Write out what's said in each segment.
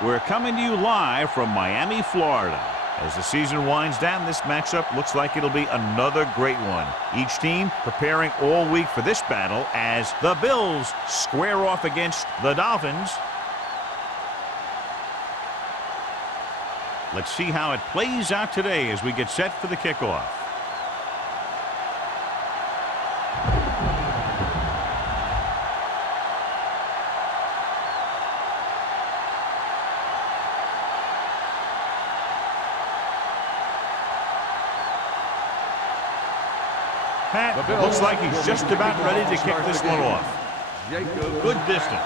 We're coming to you live from Miami, Florida. As the season winds down, this matchup looks like it'll be another great one. Each team preparing all week for this battle as the Bills square off against the Dolphins. Let's see how it plays out today as we get set for the kickoff. Pat looks like he's just about ready to kick this one off. Good distance.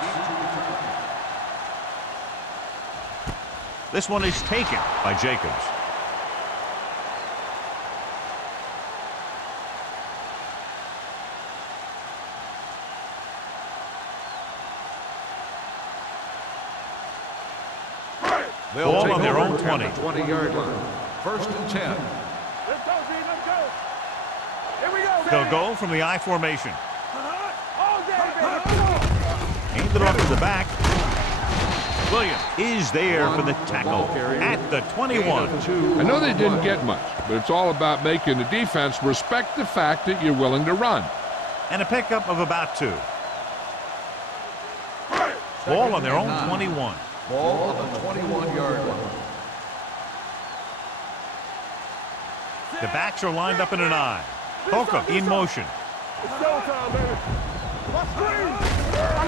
This one is taken by Jacobs. Ball on their own 20. 20-yard line. 1st and 10. Let's go, Z. Let's go. Here we go. They'll go from the I formation. All day, baby. Aimed it off to the back. Williams is there for the tackle at the 21. I know they didn't get much, but it's all about making the defense respect the fact that you're willing to run. And a pickup of about 2. Ball on their own 21. Ball on the 21-yard line. The backs are lined up in an I. Holcomb in motion. It's showtime, baby. My screen.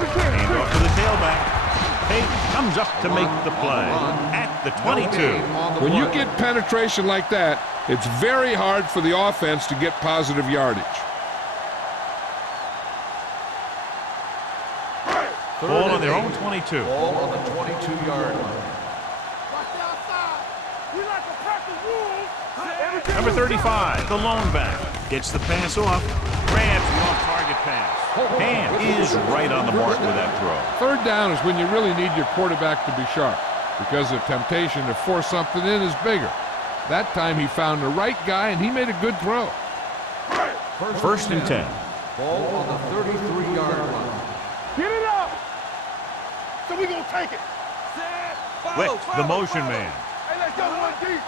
Hand off to the tailback. Payton comes up to make the play at the 22. When you get penetration like that, it's very hard for the offense to get positive yardage. Ball on their own 22. Ball on the 22-yard line. Watch the outside. We like a practice rule. Number 35, the lone back, gets the pass off, grabs the off-target pass. Hand is right on the mark with that throw. 3rd down is when you really need your quarterback to be sharp because the temptation to force something in is bigger. That time he found the right guy and he made a good throw. 1st and 10. Ball on the 33-yard line. Get it up. So we gonna take it. Wick, the motion man. Hey, let's go one deep.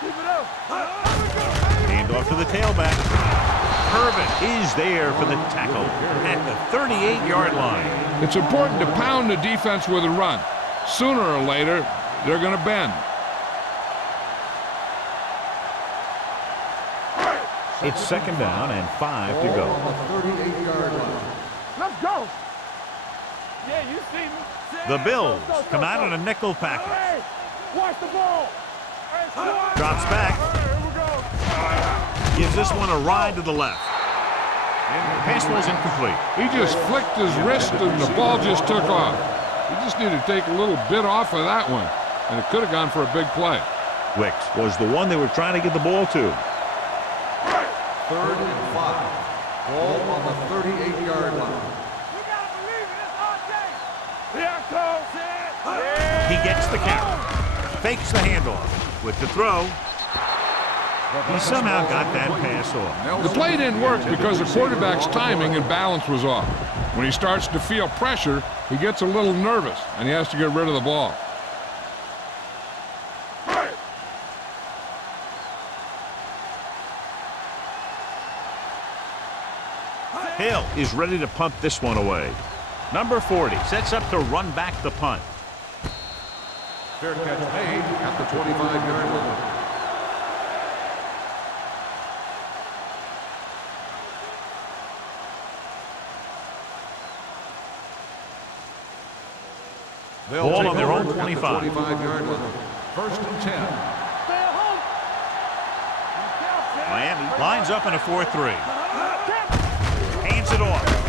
Keep it up. Hand off to the tailback. Irvin is there for the tackle at the 38-yard line. It's important to pound the defense with a run. Sooner or later, they're going to bend. It's 2nd down and 5 to go. Ball on the 38-yard line. Let's go. Yeah, you see me. The Bills come out on a nickel package. Hey, watch the ball. Drops back. Here we go. Gives this one a ride to the left. And the pass was incomplete. He just flicked his wrist and the ball just took off. He just needed to take a little bit off of that one, and it could have gone for a big play. Wicks was the one they were trying to get the ball to. 3rd and 5. Ball on the 38-yard line. We gotta believe it. It's our day. Here I come. He gets the count. Fakes the handoff. With the throw, he somehow got that pass off. The play didn't work because the quarterback's timing and balance was off. When he starts to feel pressure, he gets a little nervous, and he has to get rid of the ball. Hill is ready to punt this one away. Number 40 sets up to run back the punt. Fair catch made at the 25-yard line. Ball on their own 25. 25-yard line. 1st and 10. Miami lines up in a 4-3. Hands it off.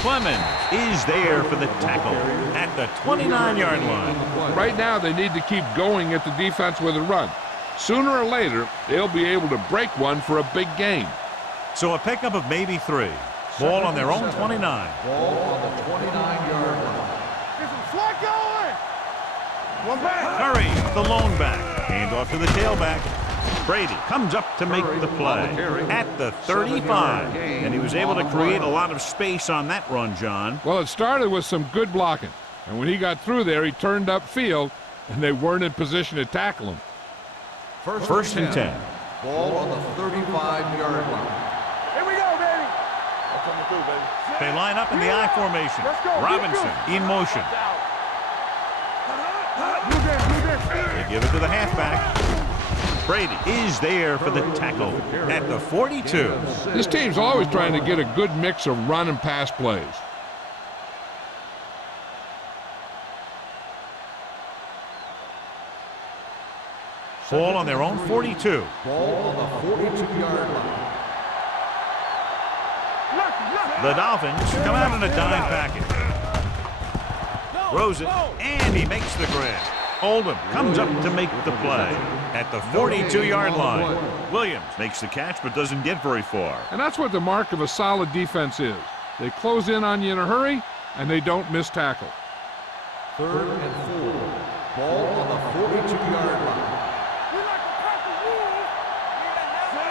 Clemens is there for the tackle at the 29-yard line. Right now, they need to keep going at the defense with a run. Sooner or later, they'll be able to break one for a big gain. So a pickup of maybe 3. Ball on their own 29. Ball on the 29-yard line. Get some slack going. One back. Curry, the lone back. Hand off to the tailback. Brady comes up to make the play at the 35. And he was able to create a lot of space on that run, John. Well, it started with some good blocking. And when he got through there, he turned upfield and they weren't in position to tackle him. First and 10. Ball on the 35-yard line. Here we go, baby. They line up in the I formation. Let's go. Robinson in motion. Move in. They give it to the halfback. Brady is there for the tackle at the 42. This team's always trying to get a good mix of run and pass plays. Ball on their own 42. Ball on the 42-yard line. The Dolphins come out in a dime package. Throws it, and he makes the grab. Oldham comes up to make the play at the 42-yard line. Williams makes the catch but doesn't get very far. And that's what the mark of a solid defense is. They close in on you in a hurry, and they don't miss tackle. 3rd and 4. Ball on the 42-yard line.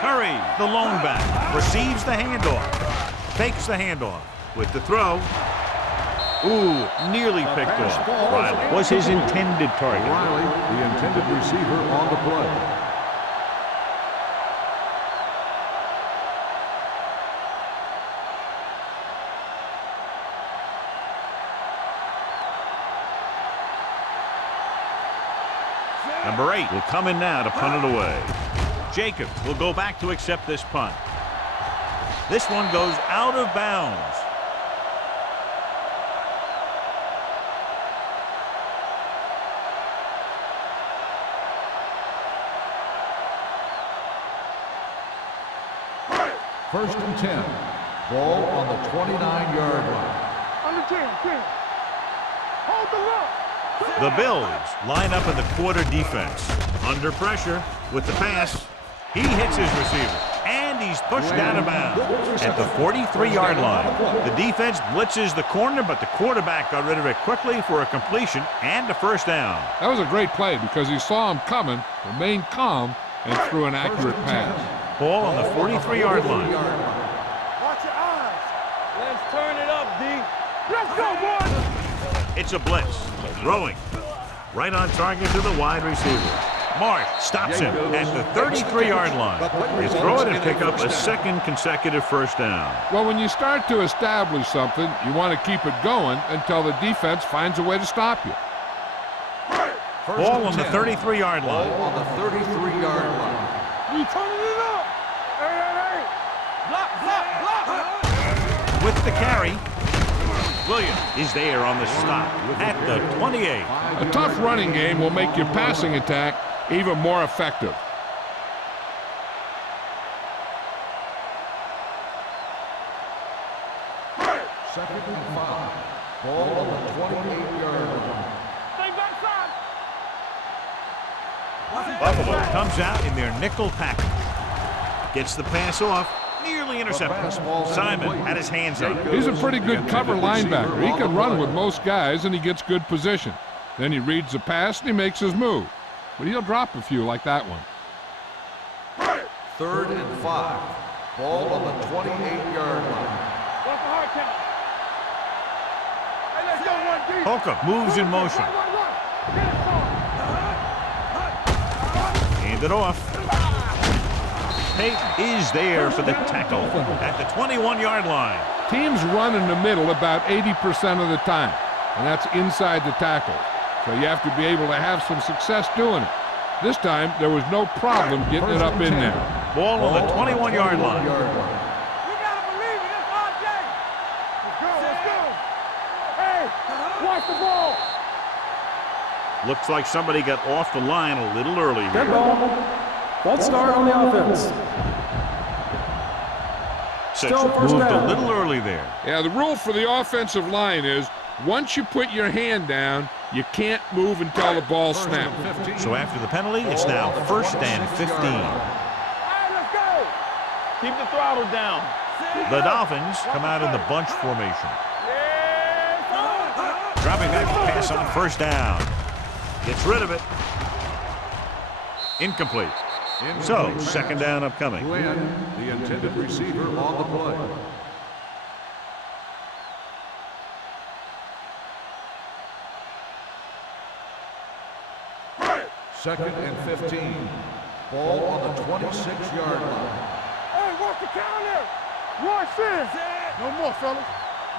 Curry, the lone back, receives the handoff, fakes the handoff with the throw. Ooh, nearly picked off. Riley was his intended target. Riley, the intended receiver on the play. Number 8 will come in now to punt it away. Jacobs will go back to accept this punt. This one goes out of bounds. First and 10. Ball on the 29-yard line. On the 10. Hold the look. The Bills line up in the quarter defense. Under pressure with the pass. He hits his receiver, and he's pushed out of bounds at the 43-yard line. The defense blitzes the corner, but the quarterback got rid of it quickly for a completion and a first down. That was a great play because he saw him coming, remained calm, and threw an accurate pass. Ball on the 43-yard line. Watch your eyes. Let's turn it up, D. Let's go, boys. It's a blitz. Throwing. Right on target to the wide receiver. Marsh stops him at the 33-yard line. He's throw it and pick up a second consecutive first down. Well, when you start to establish something, you want to keep it going until the defense finds a way to stop you. Ball on the 33-yard Ball line. on the 33-yard line. We turning it up. Hey. Block. With the carry, Williams is there on the stop at the 28. A tough running game will make your passing attack even more effective. Second and 5. Ball on the 28-yard line. Stay backside. Buffalo comes out in their nickel package. Gets the pass off. Nearly intercepted. Simon had his hands up. He's a pretty good cover linebacker. He can run with most guys, and he gets good position. Then he reads the pass, and he makes his move. But he'll drop a few like that one. 3rd and 5. Ball on the 28-yard line. What's the hard count? Hey, let's go, 1 deep. Holcomb moves in motion. Run. Get it far. Hand it off. Pate is there for the tackle at the 21-yard line. Teams run in the middle about 80% of the time, and that's inside the tackle. So you have to be able to have some success doing it. This time, there was no problem getting it up in there. Ball on the 21-yard line. We gotta believe it. It's our day. Let's go. Hey, watch the ball. Looks like somebody got off the line a little early Dead here. ball. False start on the offense. Still first Moved a down. little early there. Yeah, the rule for the offensive line is once you put your hand down, you can't move until the ball snaps. So after the penalty, it's now 1st and 15. Hey, let's go. Keep the throttle down. The Dolphins come out in the bunch formation. Dropping back to pass on 1st down. Gets rid of it. Incomplete. So, 2nd down upcoming. Glenn, the intended receiver on the play. 2nd and 15. Ball on the 26-yard line. Hey, what's the counter? Rush in. No more, fellas.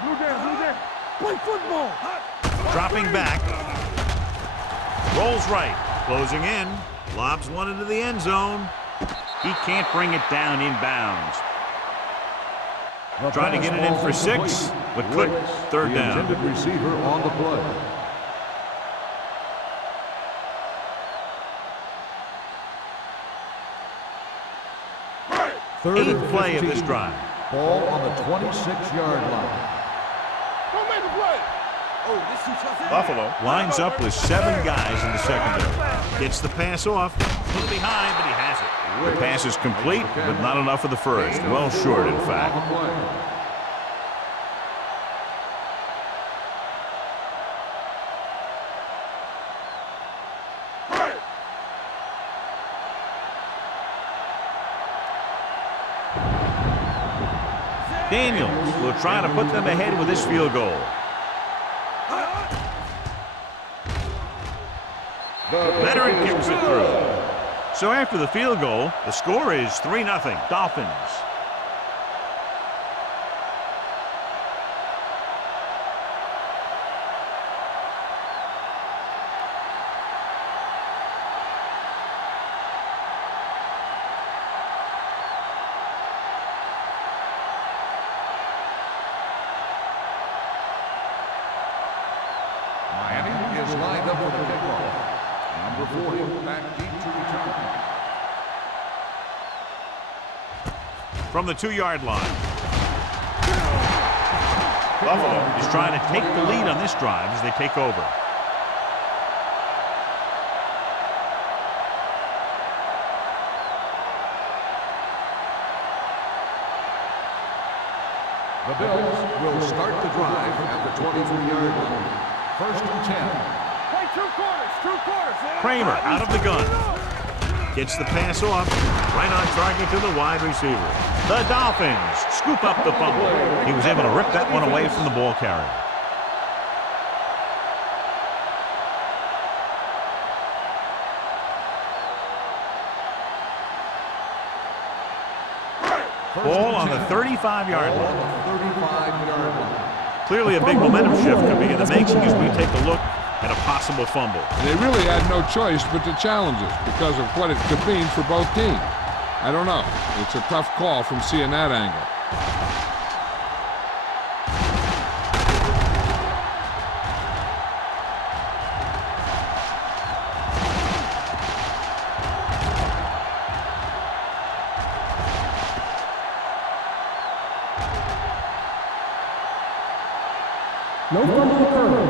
Blue down. Play football. Dropping back. Rolls right. Closing in. Lobs one into the end zone. He can't bring it down inbounds. Trying to get it in for 6, but couldn't. 3rd down. The intended receiver on the play. Eighth play of this drive. Ball on the 26-yard line. Don't make a play. Buffalo lines up with 7 guys in the secondary. Gets the pass off. A little behind, but he has it. The pass is complete, but not enough for the first. Well short, in fact. Daniels will try to put them ahead with this field goal. Veteran kicks it through. So after the field goal, the score is 3-0, Dolphins. Miami is lined up for the kickoff. Number 40 back deep to return. From the 2-yard line. Buffalo is trying to take the lead on this drive as they take over. The Bills will start the drive at the 23-yard line. 1st and 10. Play 2 quarters. Kramer out of the gun. Gets the pass off. Right on target to the wide receiver. The Dolphins scoop up the fumble. He was able to rip that one away from the ball carrier. Ball on the 35-yard line. Clearly a big momentum shift could be in the making as we take a look at a possible fumble. And they really had no choice but to challenge it because of what it could mean for both teams. I don't know. It's a tough call from seeing that angle. No fumble occurred.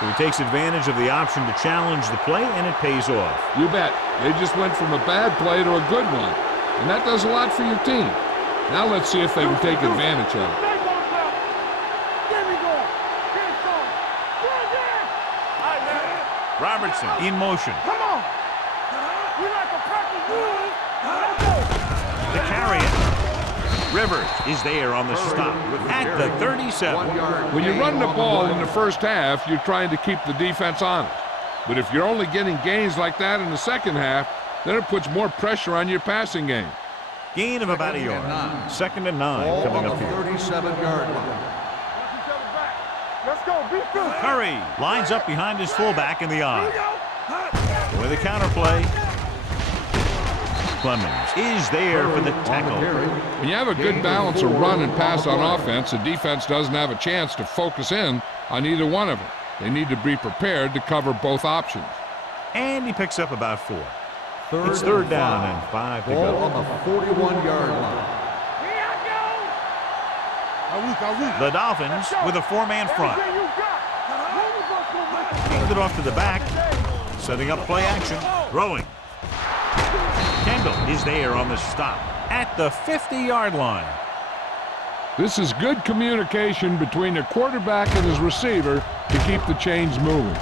So he takes advantage of the option to challenge the play, and it pays off. You bet. They just went from a bad play to a good one. And that does a lot for your team. Now let's see if they can take advantage of it. Robertson in motion. Come on. We like a practice rule. To carry it. Rivers is there on the stop at the 37. When you run the ball in the first half, you're trying to keep the defense honest. But if you're only getting gains like that in the second half, then it puts more pressure on your passing game. Gain of about a yard. 2nd and 9 coming up here. 37-yard line. Let's go. Be good. Curry lines up behind his fullback in the eye. With a counter play. Clemens is there for the tackle. When you have a good balance of run and pass on offense, the defense doesn't have a chance to focus in on either one of them. They need to be prepared to cover both options. And he picks up about 4. It's 3rd down and 5 to go. On the 41-yard line. The Dolphins with a 4-man front. Handed it off to the back. Setting up play action. Throwing. Kendall is there on the stop at the 50-yard line. This is good communication between the quarterback and his receiver to keep the chains moving.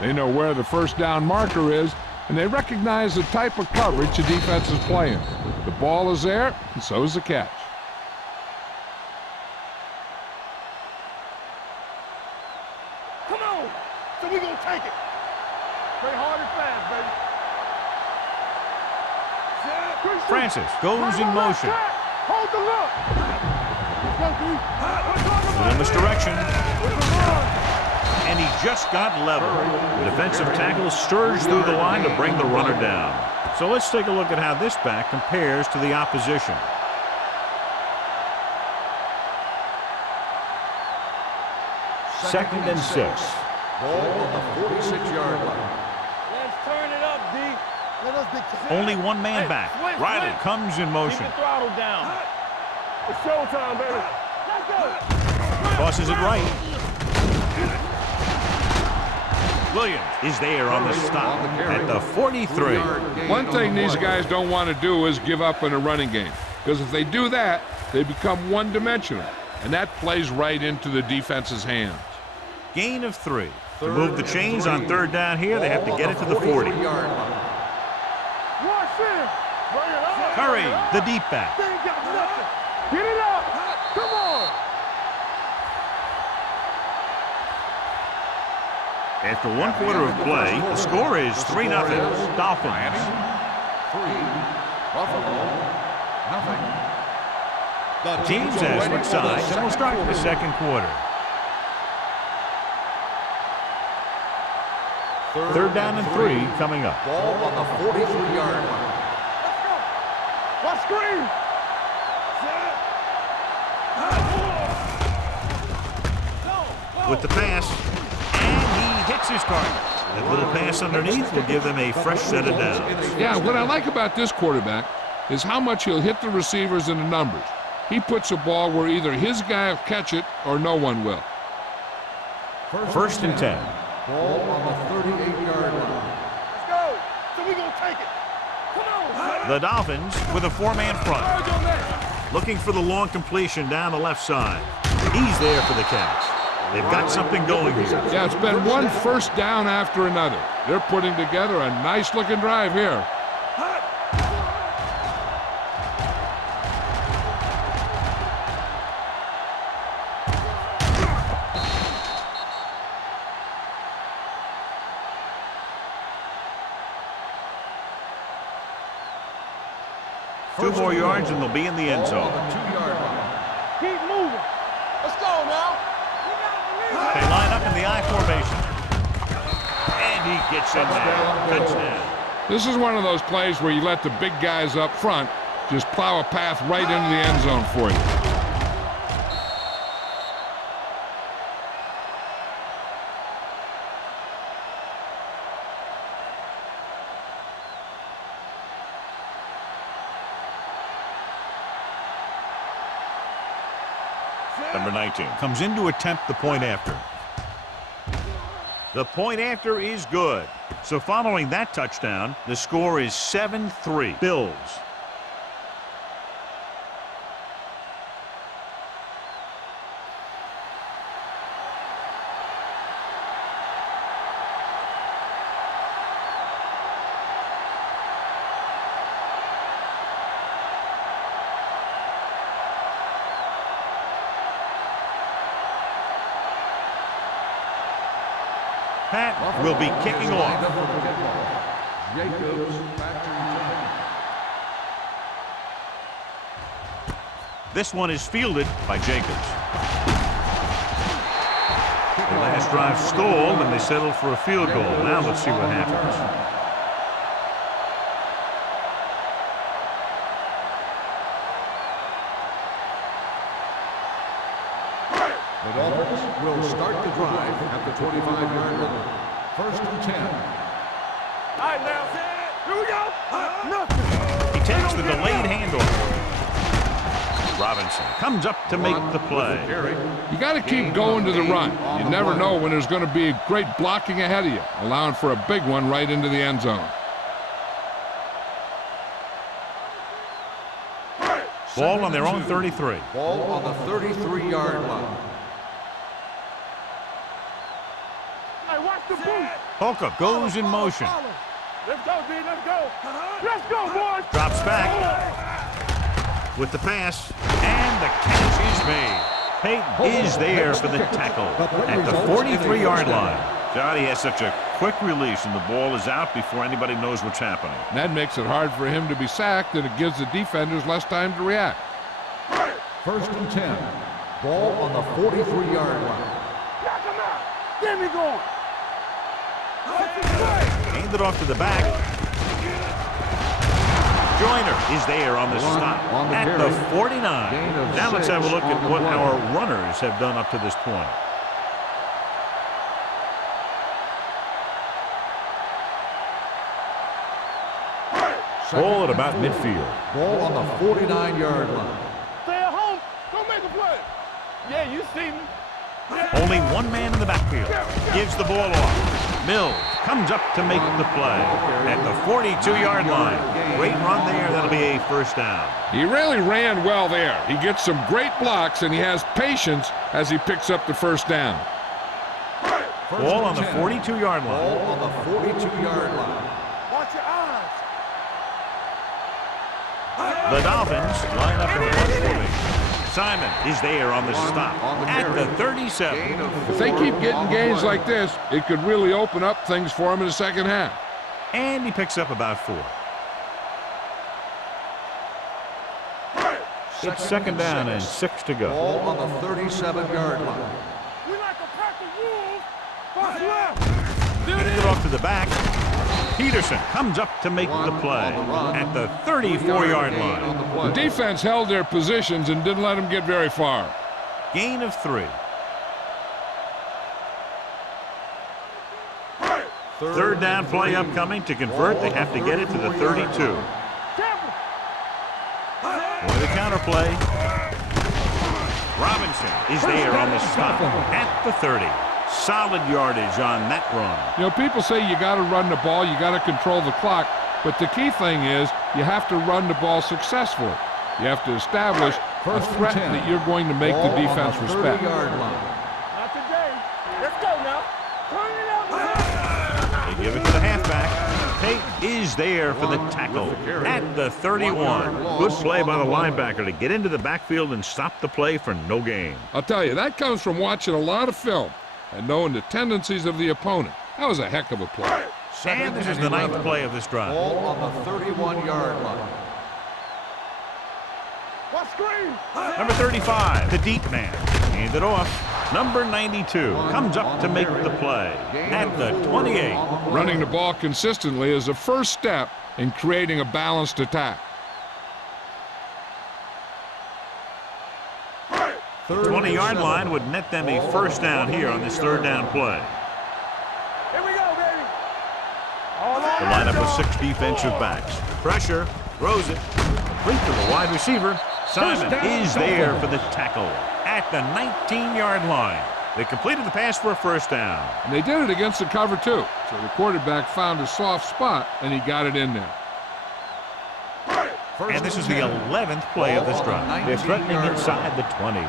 They know where the first down marker is, and they recognize the type of coverage the defense is playing. The ball is there, and so is the catch. Come on. So we gonna take it. Play hard and fast, baby. Francis goes in motion. Hold the look. In this direction. And he just got level. The defensive tackle surged through the line to bring the runner down. So let's take a look at how this back compares to the opposition. Second and 6. Ball on the 46-yard line. Let's turn it up, D. Let us dictate. Only one man back. Riley comes in Keep motion. the throttle down. It's showtime, baby. Let's go. Tosses it right. Williams is there on the stop at the 43. One thing these guys don't want to do is give up in a running game, because if they do that, they become one-dimensional, and that plays right into the defense's hands. Gain of 3. To move the chains on third down here, they have to get it to the 40. Watch it. Bring it up. Curry, the deep back. They ain't got nothing. Get it up. Come on. After 1 quarter of play, the score is 3-0 Dolphins. 3, Buffalo, nothing. The teams have switched sides, and we'll start the second quarter. Third down and 3 coming up. Ball on the 43-yard line. Let's go. Watch screen. With the pass, and he hits his target. That little pass underneath will give them a fresh set of downs. Yeah, what I like about this quarterback is how much he'll hit the receivers in the numbers. He puts a ball where either his guy will catch it or no one will. First and 10. Ball on the 38-yard line. Let's go. So we gonna take it. Come on. The Dolphins with a 4-man front. Looking for the long completion down the left side. He's there for the catch. They've got something going here. Yeah, it's been one first down after another. They're putting together a nice-looking drive here. Two more yards and they'll be in the end Ball zone. on the 2-yard line. Keep moving. Let's go now. They line up in the I formation. And he gets in there. Touchdown. This is one of those plays where you let the big guys up front just plow a path right into the end zone for you. Number 19 comes in to attempt the point after. The point after is good. So following that touchdown, the score is 7-3 Bills. Pat will be kicking off. Jacobs back to return. This one is fielded by Jacobs. The last drive stalled and they settled for a field goal. Now let's see what happens. The Dolphins will start the drive at the 25-yard line. First and 10. All right, now. Here we go. Nothing. He takes the delayed handoff. Robinson comes up to make the play. You got to keep going to the run. You never know when there's going to be great blocking ahead of you, allowing for a big one right into the end zone. Ball on their own 33. Ball on the 33-yard line. Hey, watch the boot. Holcomb goes in motion. Let's go, D. Let's go. Let's go, boys. Drops back with the pass, and the catch is made. Peyton is there for the tackle at the 43-yard line. God, he has such a quick release, and the ball is out before anybody knows what's happening. And that makes it hard for him to be sacked, and it gives the defenders less time to react. 1st and 10. Ball on the 43-yard line. Knock him out. Get me going. Hand it off to the back. Joyner is there on the stop at the 49. Now let's have a look at what our runners have done up to this point. Ball at about midfield. Ball on the 49-yard line. Stay at home. Don't make a play. Yeah, you see me. Only one man in the backfield. Gives the ball off. Mills comes up to make the play at the 42-yard line. Great run there. That'll be a first down. He really ran well there. He gets some great blocks, and he has patience as he picks up the first down. Ball on the 42-yard line. Ball on the 42-yard line. Watch your eyes. The Dolphins line up in the punt formation. Simon is there on the stop at the 37. If they keep getting gains like this, it could really open up things for him in the second half. And he picks up about 4. It's second down and 6 to go. Ball on the 37-yard line. We like a pack of wolves. Pass left. Hand it off to the back. Peterson comes up to make the play at the 34-yard line. The defense held their positions and didn't let them get very far. Gain of 3. Third down play upcoming. To convert, they have to get it to the 32. For the counter play. Robinson is there on the stop at the 30. Solid yardage on that run. You know, people say you got to run the ball, you got to control the clock, but the key thing is you have to run the ball successfully. You have to establish a threat that you're going to make the defense respect. Not today. Let's go now. Turn it up. They give it to the halfback. Tate is there for the tackle at the 31. Good play by the linebacker to get into the backfield and stop the play for no gain. I'll tell you, that comes from watching a lot of film and knowing the tendencies of the opponent. That was a heck of a play. And this is the 9th play of this drive. Ball on the 31-yard line. What screen? Number 35, the deep man. Hand it off. Number 92 comes up to make the play at the 28. Running the ball consistently is the first step in creating a balanced attack. The 20-yard line would net them a first down here on this third down play. Here we go, baby. The lineup of 6 defensive backs. Pressure, throws it, complete to the wide receiver. Simon is there for the tackle at the 19-yard line. They completed the pass for a first down. And they did it against the cover, too. So the quarterback found a soft spot, and he got it in there. And this is the 11th play of this drive. They're threatening inside the 20.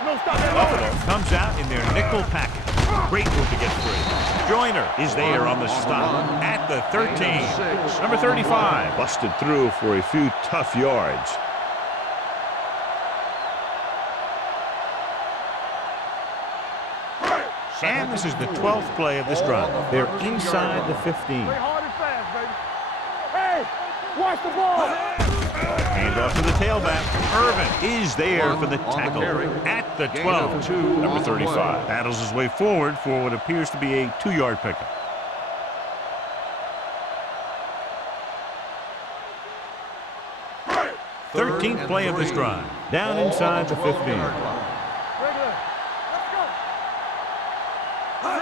No stop. Buffalo comes out in their nickel package. Great move to get free. Joyner is there on the stop at the 13. Number 35 busted through for a few tough yards. And this is the 12th play of this drive. They're inside the 15. Play hard and fast, baby. Hey, watch the ball. Hand off to the tailback. Irvin is there for the tackle at the 12. Number 35 battles his way forward for what appears to be a 2-yard pickup. Thirteenth play of this drive. Down inside the 15.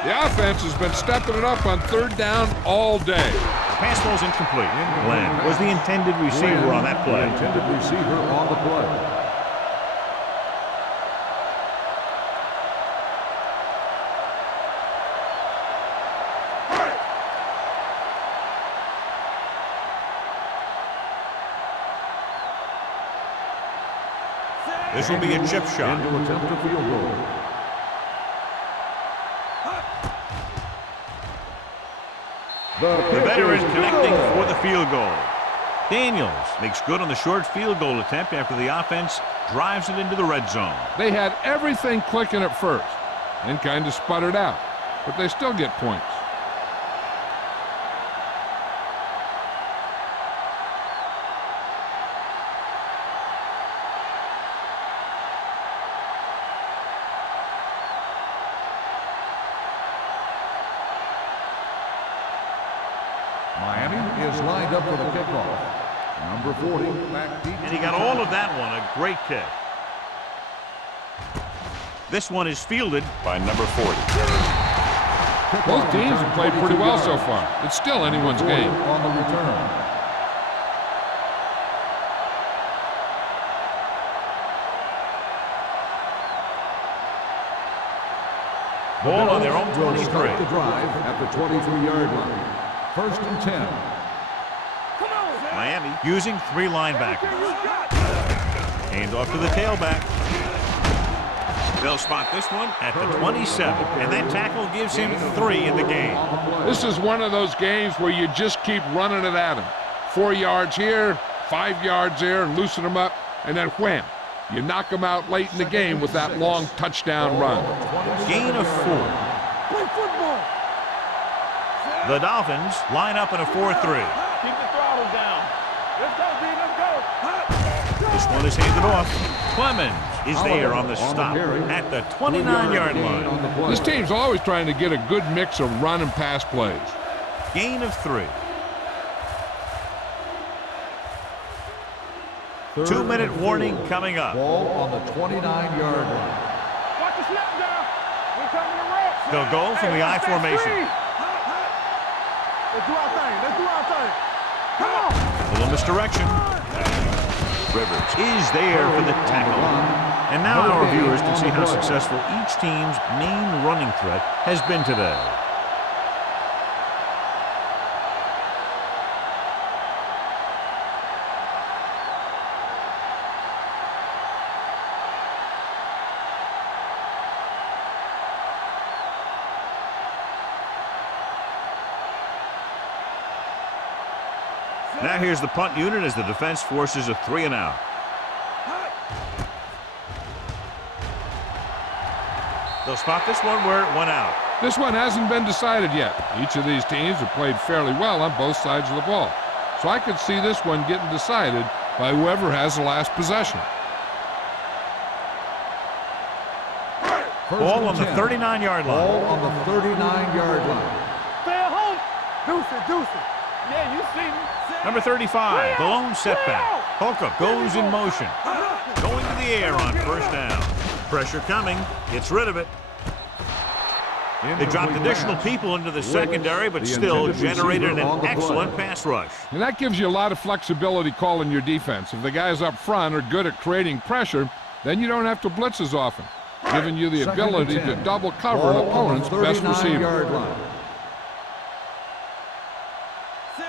The offense has been stepping it up on third down all day. Pass ball's incomplete. Glenn was the intended receiver on that play. Intended receiver on the play. This will be a chip shot. And to attempt a field goal. The veteran connecting for the field goal. Daniels makes good on the short field goal attempt after the offense drives it into the red zone. They had everything clicking at first and kind of sputtered out, but they still get points. Miami is lined up for the kickoff. Number 40, back deep. And he got all of that one. A great kick. This one is fielded by number 40. Both teams have played pretty well so far. It's still anyone's game. On the return. Ball on their own Will start the 23. drive at the 23-yard line. First and 10. Miami using 3 linebackers. Hand off to the tailback. They'll spot this one at the 27, and that tackle gives him 3 in the game. This is one of those games where you just keep running it at him. 4 yards here, 5 yards there, and loosen them up, and then wham. You knock them out late in the game with that long touchdown run. Gain of 4. Play football. The Dolphins line up in a 4-3. Keep the throttle down. Let's go, D. Let's go. This one is handed off. Clemens is there on the stop at the 29-yard line. This team's always trying to get a good mix of run and pass plays. Gain of 3. 2-minute warning coming up. Ball on the 29-yard line. Watch the snap down. We're coming to rest. They'll go from the I formation. Let's do our thing. Let's do our thing. Come on. A little misdirection. Rivers is there for the tackle. And now our viewers can see how successful each team's main running threat has been today. Now here's the punt unit as the defense forces a 3-and-out. They'll spot this one where it went out. This one hasn't been decided yet. Each of these teams have played fairly well on both sides of the ball. So I could see this one getting decided by whoever has the last possession. Ball on the 39-yard line. Ball on the 39-yard line. Stay at home. Deuce it, deuce it. Yeah, you see me. Number 35, the lone setback. Holcomb goes in motion. Going to the air on first down. Pressure coming. Gets rid of it. They dropped additional people into the secondary, but still generated an excellent pass rush. And that gives you a lot of flexibility calling your defense. If the guys up front are good at creating pressure, then you don't have to blitz as often, giving you the ability to double cover an opponent's best receiver.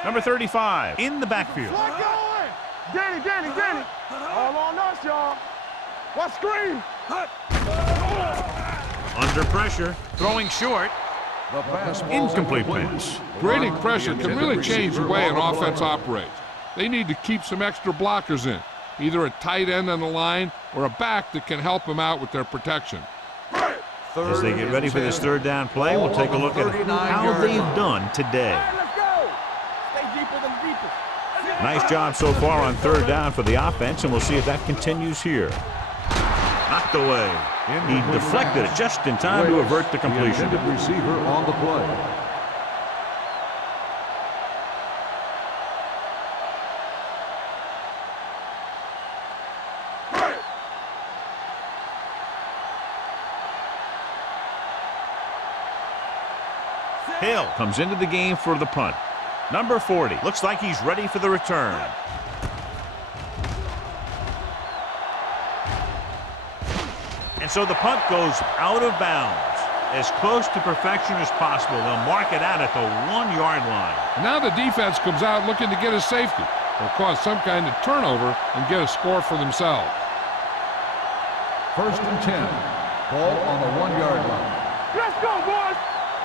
Number 35 in the backfield. What going? Danny. All on us, y'all. What screen? Under pressure, throwing short. The pass Incomplete pass. Creating pressure can really change the way an offense operates. They need to keep some extra blockers in, either a tight end on the line or a back that can help them out with their protection. As they get ready for this 3rd down play, we'll take a look at how they've done today. Let's go. Stay deeper than deepest. Nice job so far on 3rd down for the offense, and we'll see if that continues here. Knocked away. He deflected it just in time to avert the completion. The receiver on the play. Hill comes into the game for the punt. Number 40 looks like he's ready for the return. And so the punt goes out of bounds. As close to perfection as possible. They'll mark it out at the 1-yard line. And now the defense comes out looking to get a safety. They'll cause some kind of turnover and get a score for themselves. 1st and 10. Ball on the 1-yard line. Let's go, boys.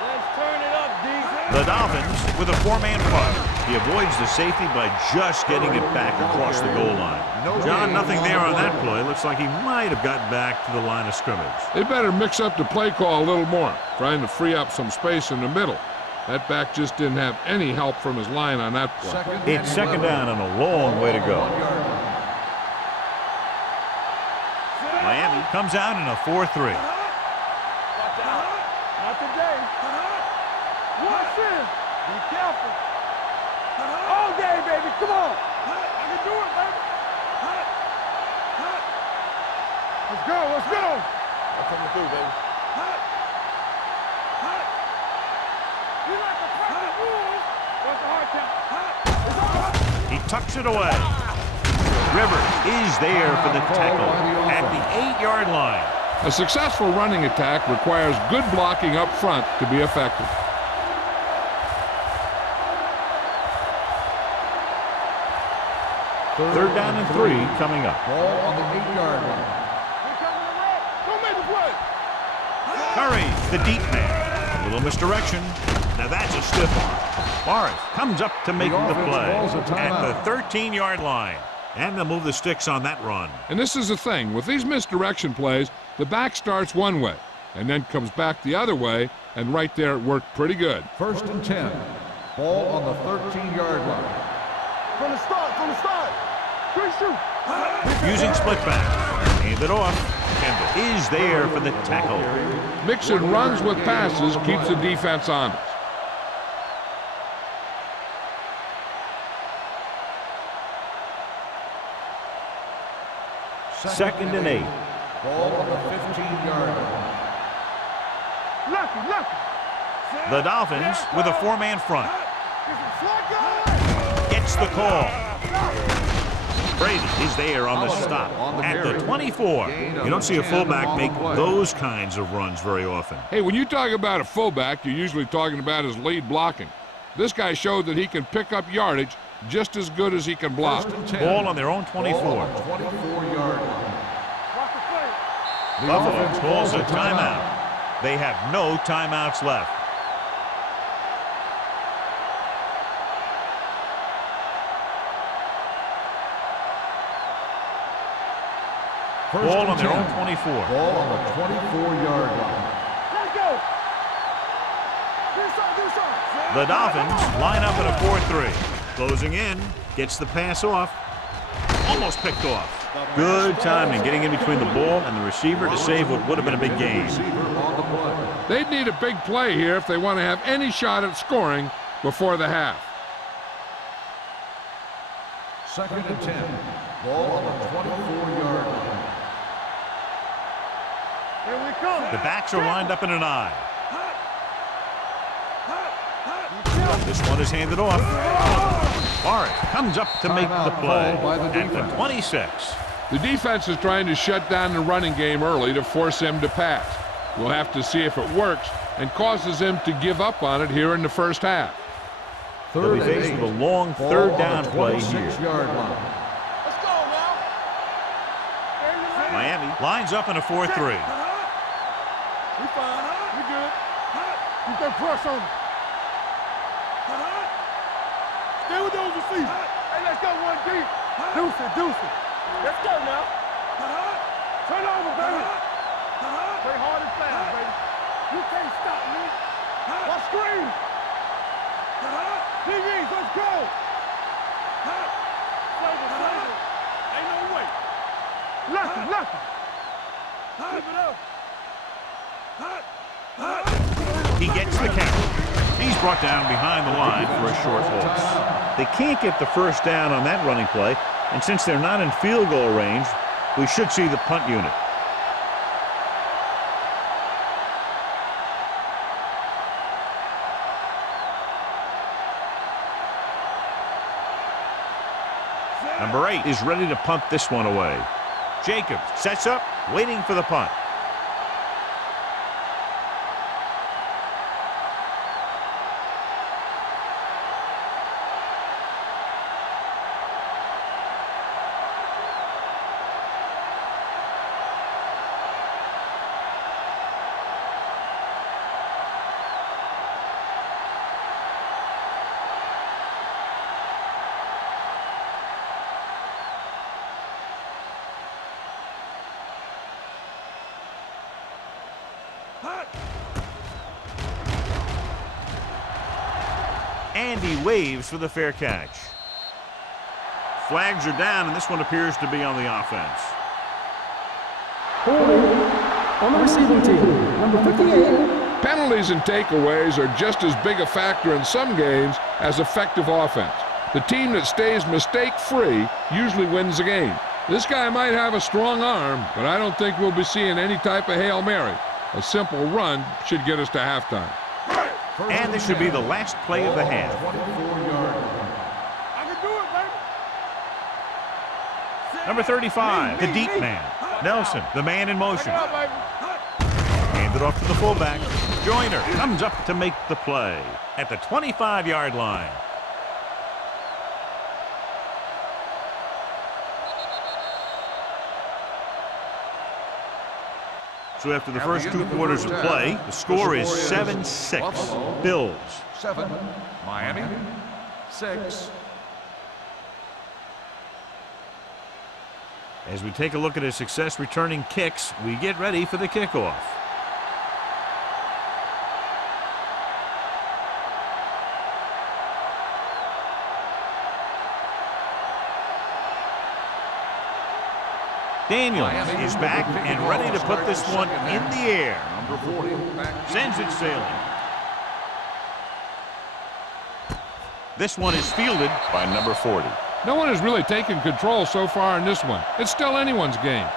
Let's turn it up, D. The Dolphins with a four-man front. He avoids the safety by just getting it back across the goal line. John, nothing there on that play. Looks like he might have gotten back to the line of scrimmage. They better mix up the play call a little more, trying to free up some space in the middle. That back just didn't have any help from his line on that play. It's second down and a long way to go. Miami comes out in a 4-3. Not today. Watch in. Be careful. All day, baby. Come on. I can do it, baby. Let's go. Let's go. I'm coming through, baby. You like to fight the rules. What's the hard count? He tucks it away. Rivers is there for the tackle at the 8-yard line. A successful running attack requires good blocking up front to be effective. Third down and 3 coming up. Ball on the 8-yard line. Don't make the play. Curry, the deep man. A little misdirection. Now that's a stiff arm. Morris comes up to make the play at the 13-yard line. And they'll move the sticks on that run. And this is the thing. With these misdirection plays, the back starts one way and then comes back the other way, and right there it worked pretty good. First and 10. Ball on the 13-yard line. From the start. Good shoot. Using split back. Hand it off. Kendall is there for the tackle. Mixing runs with passes keeps the defense honest. Second and 8. Ball on the 15-yard line. Lucky. The Dolphins with a four-man front. Gets the call. Brady is there on the stop at the 24. You don't see a fullback make those kinds of runs very often. Hey, when you talk about a fullback, you're usually talking about his lead blocking. This guy showed that he can pick up yardage just as good as he can block. Ball on their own 24. 24-yard line. Buffalo calls a timeout. They have no timeouts left. Ball on their own 24. Ball on the 24-yard line. Let's go. The Dolphins line up in a 4-3. Closing in, gets the pass off. Almost picked off. Good timing getting in between the ball and the receiver to save what would have been a big gain. They'd need a big play here if they want to have any shot at scoring before the half. Second and 10. Ball on the 24-yard line. Here we come. The backs are lined up in an I. This one is handed off. Morris comes up to make the play at the 26. The defense is trying to shut down the running game early to force him to pass. We'll have to see if it works and causes him to give up on it here in the first half. They'll be faced with a long third down play here. Let's go now. Miami lines up in a 4-3. We fine. We good. Keep that press on him. Stay with those receivers. Hey, let's go one deep. Deuce it. Let's go now. Turn over, baby. Play hard and fast, baby. You can't stop me. Watch screen. PVs, let's go. Flavor. Ain't no way. Lucky. Keep it up. He gets the carry. He's brought down behind the line for a short loss. They can't get the first down on that running play, and since they're not in field goal range, we should see the punt unit. Number 8 is ready to punt this one away. Jacobs sets up, waiting for the punt. And he waves for the fair catch. Flags are down, and this one appears to be on the offense. Holding on the receiving team, number 58. Penalties and takeaways are just as big a factor in some games as effective offense. The team that stays mistake-free usually wins the game. This guy might have a strong arm, but I don't think we'll be seeing any type of Hail Mary. A simple run should get us to halftime. And this should be the last play of the half. 24-yard. I can do it, baby. Number 35, the deep man. Nelson, the man in motion. Pick it up, baby. Hand it off to the fullback. Joyner comes up to make the play at the 25-yard line. So after the first 2 quarters of play, the score is 7-6. Bills. 7, Miami 6. As we take a look at his success returning kicks, we get ready for the kickoff. Daniels is back and ready to put this one in the air. Number 40, back. Sends it sailing. This one is fielded by number 40. No one has really taken control so far in this one. It's still anyone's game.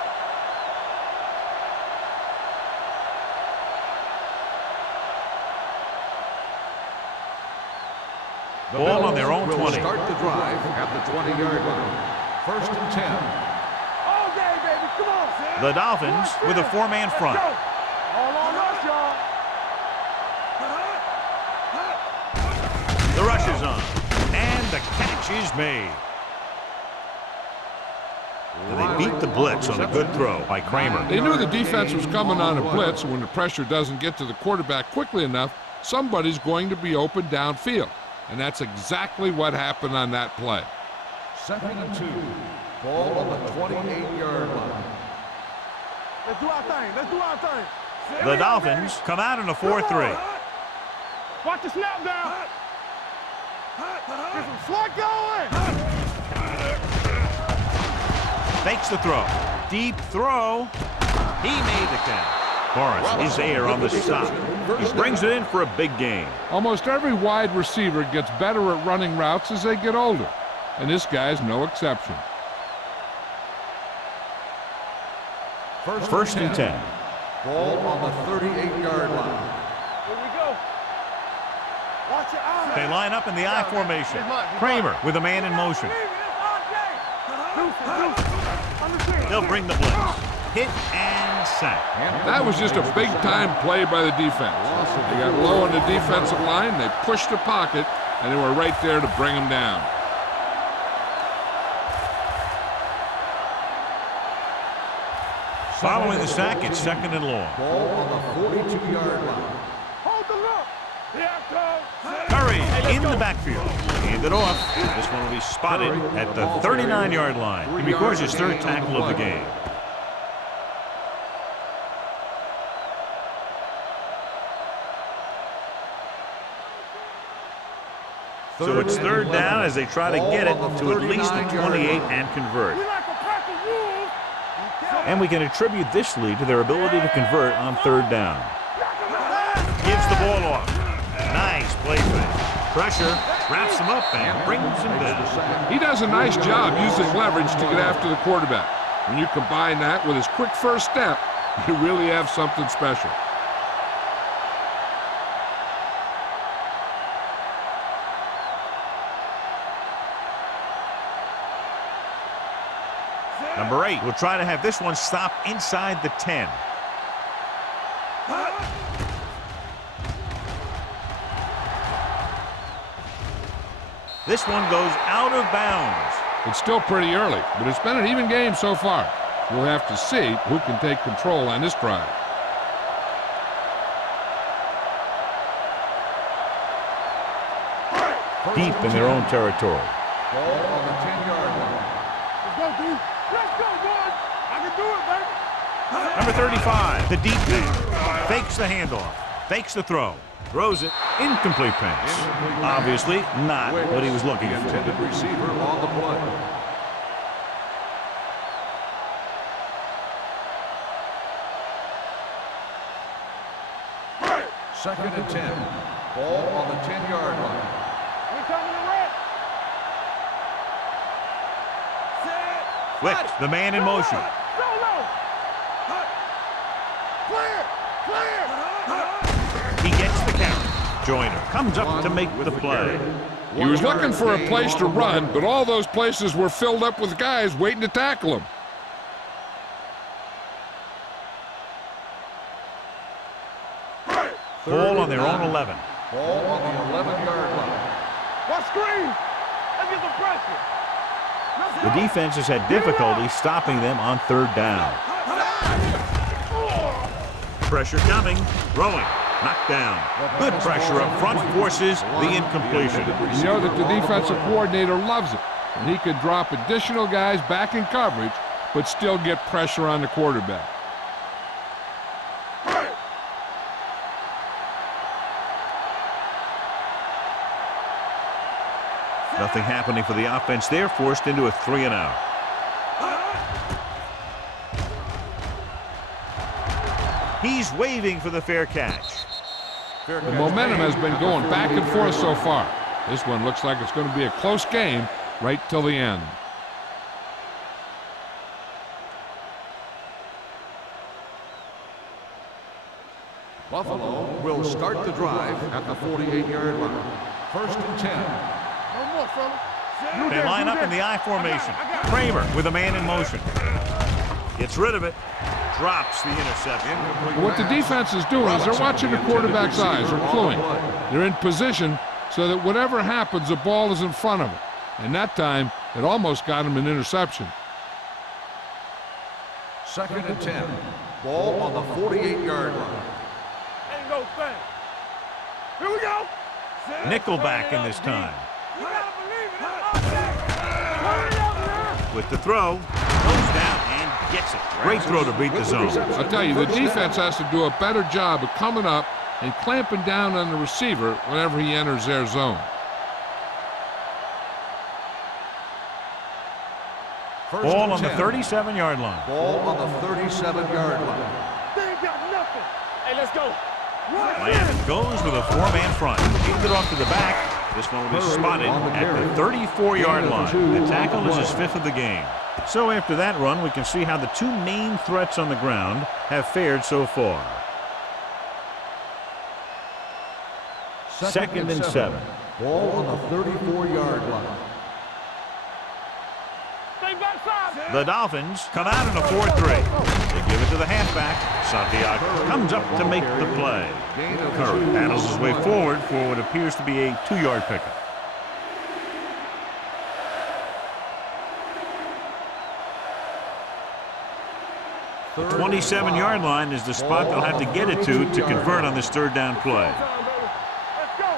The Ball on Bills their own will 20. start the drive at the 20-yard line. First and 10. All day, baby. Come on, Sam. The Dolphins with a 4-man front. Let's go. All on us, y'all. The rush is on. And the catch is made. And they beat the blitz on a good throw by Kramer. They knew the defense was coming on a blitz, and when the pressure doesn't get to the quarterback quickly enough, somebody's going to be open downfield. And that's exactly what happened on that play. Second and 2. Ball on the 28-yard line. Let's do our thing. Let's do our thing. The Dolphins come out in a 4-3. Watch the snap down. Get some slack going. Fakes the throw. Deep throw. He made the catch. Morris is there on the stop. He brings it in for a big gain. Almost every wide receiver gets better at running routes as they get older, and this guy's no exception. First and 10. Ball on the 38-yard line. Here we go. Watch your eyes. They line up in the I formation. Kramer with a man in motion. They'll bring the blitz. Hit and sack. That was just a big-time play by the defense. They got low on the defensive line, they pushed the pocket, and they were right there to bring him down. Following the sack, it's 2nd and long. Ball on the 42-yard line. Hold the look. Here comes. Curry in the backfield. Hand it off. This one will be spotted at the 39-yard line. He records his 3rd tackle of the game. So it's 3rd down as they try to get it to at least the 28 and convert. We like a pack of wolves. And we can attribute this lead to their ability to convert on 3rd down. Gives the ball off. Nice play fake. Pressure, wraps him up and brings him down. He does a nice job using leverage to get after the quarterback. When you combine that with his quick first step, you really have something special. Number 8 will try to have this one stop inside the 10. This one goes out of bounds. It's still pretty early, but it's been an even game so far. We'll have to see who can take control on this drive. Deep in their own territory. Ball on the 10-yard line. Let's go, dude. Let's go, boys. I can do it, baby. Number 35, the deep man. Fakes the handoff. Fakes the throw. Throws it. Incomplete pass. Obviously not what he was looking The for. intended receiver on the play. Second and 10. Ball on the 10-yard line. We coming to red. Flicks the man in motion. Solo. Clear. He gets the count. Joyner comes up to make the play. He was looking for a place to run, but all those places were filled up with guys waiting to tackle him. Ball on their own 11. Ball on the 11-yard line. What screen? Let's get some pressure. The defense has had difficulty stopping them on third down. Pressure coming. Throwing. Knocked down. Good pressure up front forces the incompletion. You know that the defensive coordinator loves it, and he could drop additional guys back in coverage, but still get pressure on the quarterback. Nothing happening for the offense there, forced into a 3-and-out. He's waving for the fair catch. The momentum has been going back and forth so far. This one looks like it's going to be a close game right till the end. Buffalo will start the drive at the 48-yard line. First and 10. No more, fella. They line up in the I formation. Kramer with a man in motion. Gets rid of it. Drops the interception. What the defense is doing is they're watching the quarterback's eyes. They're cluing. They're in position so that whatever happens, the ball is in front of him. And that time, it almost got him an interception. Second and 10. Ball on the 48-yard line. Ain't no thing. Here we go. Nickelback in this time. You gotta believe it. Hurry up, man. With the throw. Goes down and gets it. Great throw to beat the zone. I'll tell you, the defense has to do a better job of coming up and clamping down on the receiver whenever he enters their zone. Ball on the 37-yard line. Ball on the 37-yard line. They ain't got nothing. Hey, let's go. Miami goes with a 4-man front. Kicked it off to the back. This one will be spotted at the 34-yard line. The tackle is his 5th of the game. So after that run, we can see how the two main threats on the ground have fared so far. Second and 7. Ball on the 34-yard line. Stay backside. The Dolphins come out in a 4-3. They give it to the halfback. Santiago comes up to make the play. Curry battles his way forward for what appears to be a 2-yard pickup. The 27-yard line is the spot they'll have to get it to convert on this third down play. Let's go.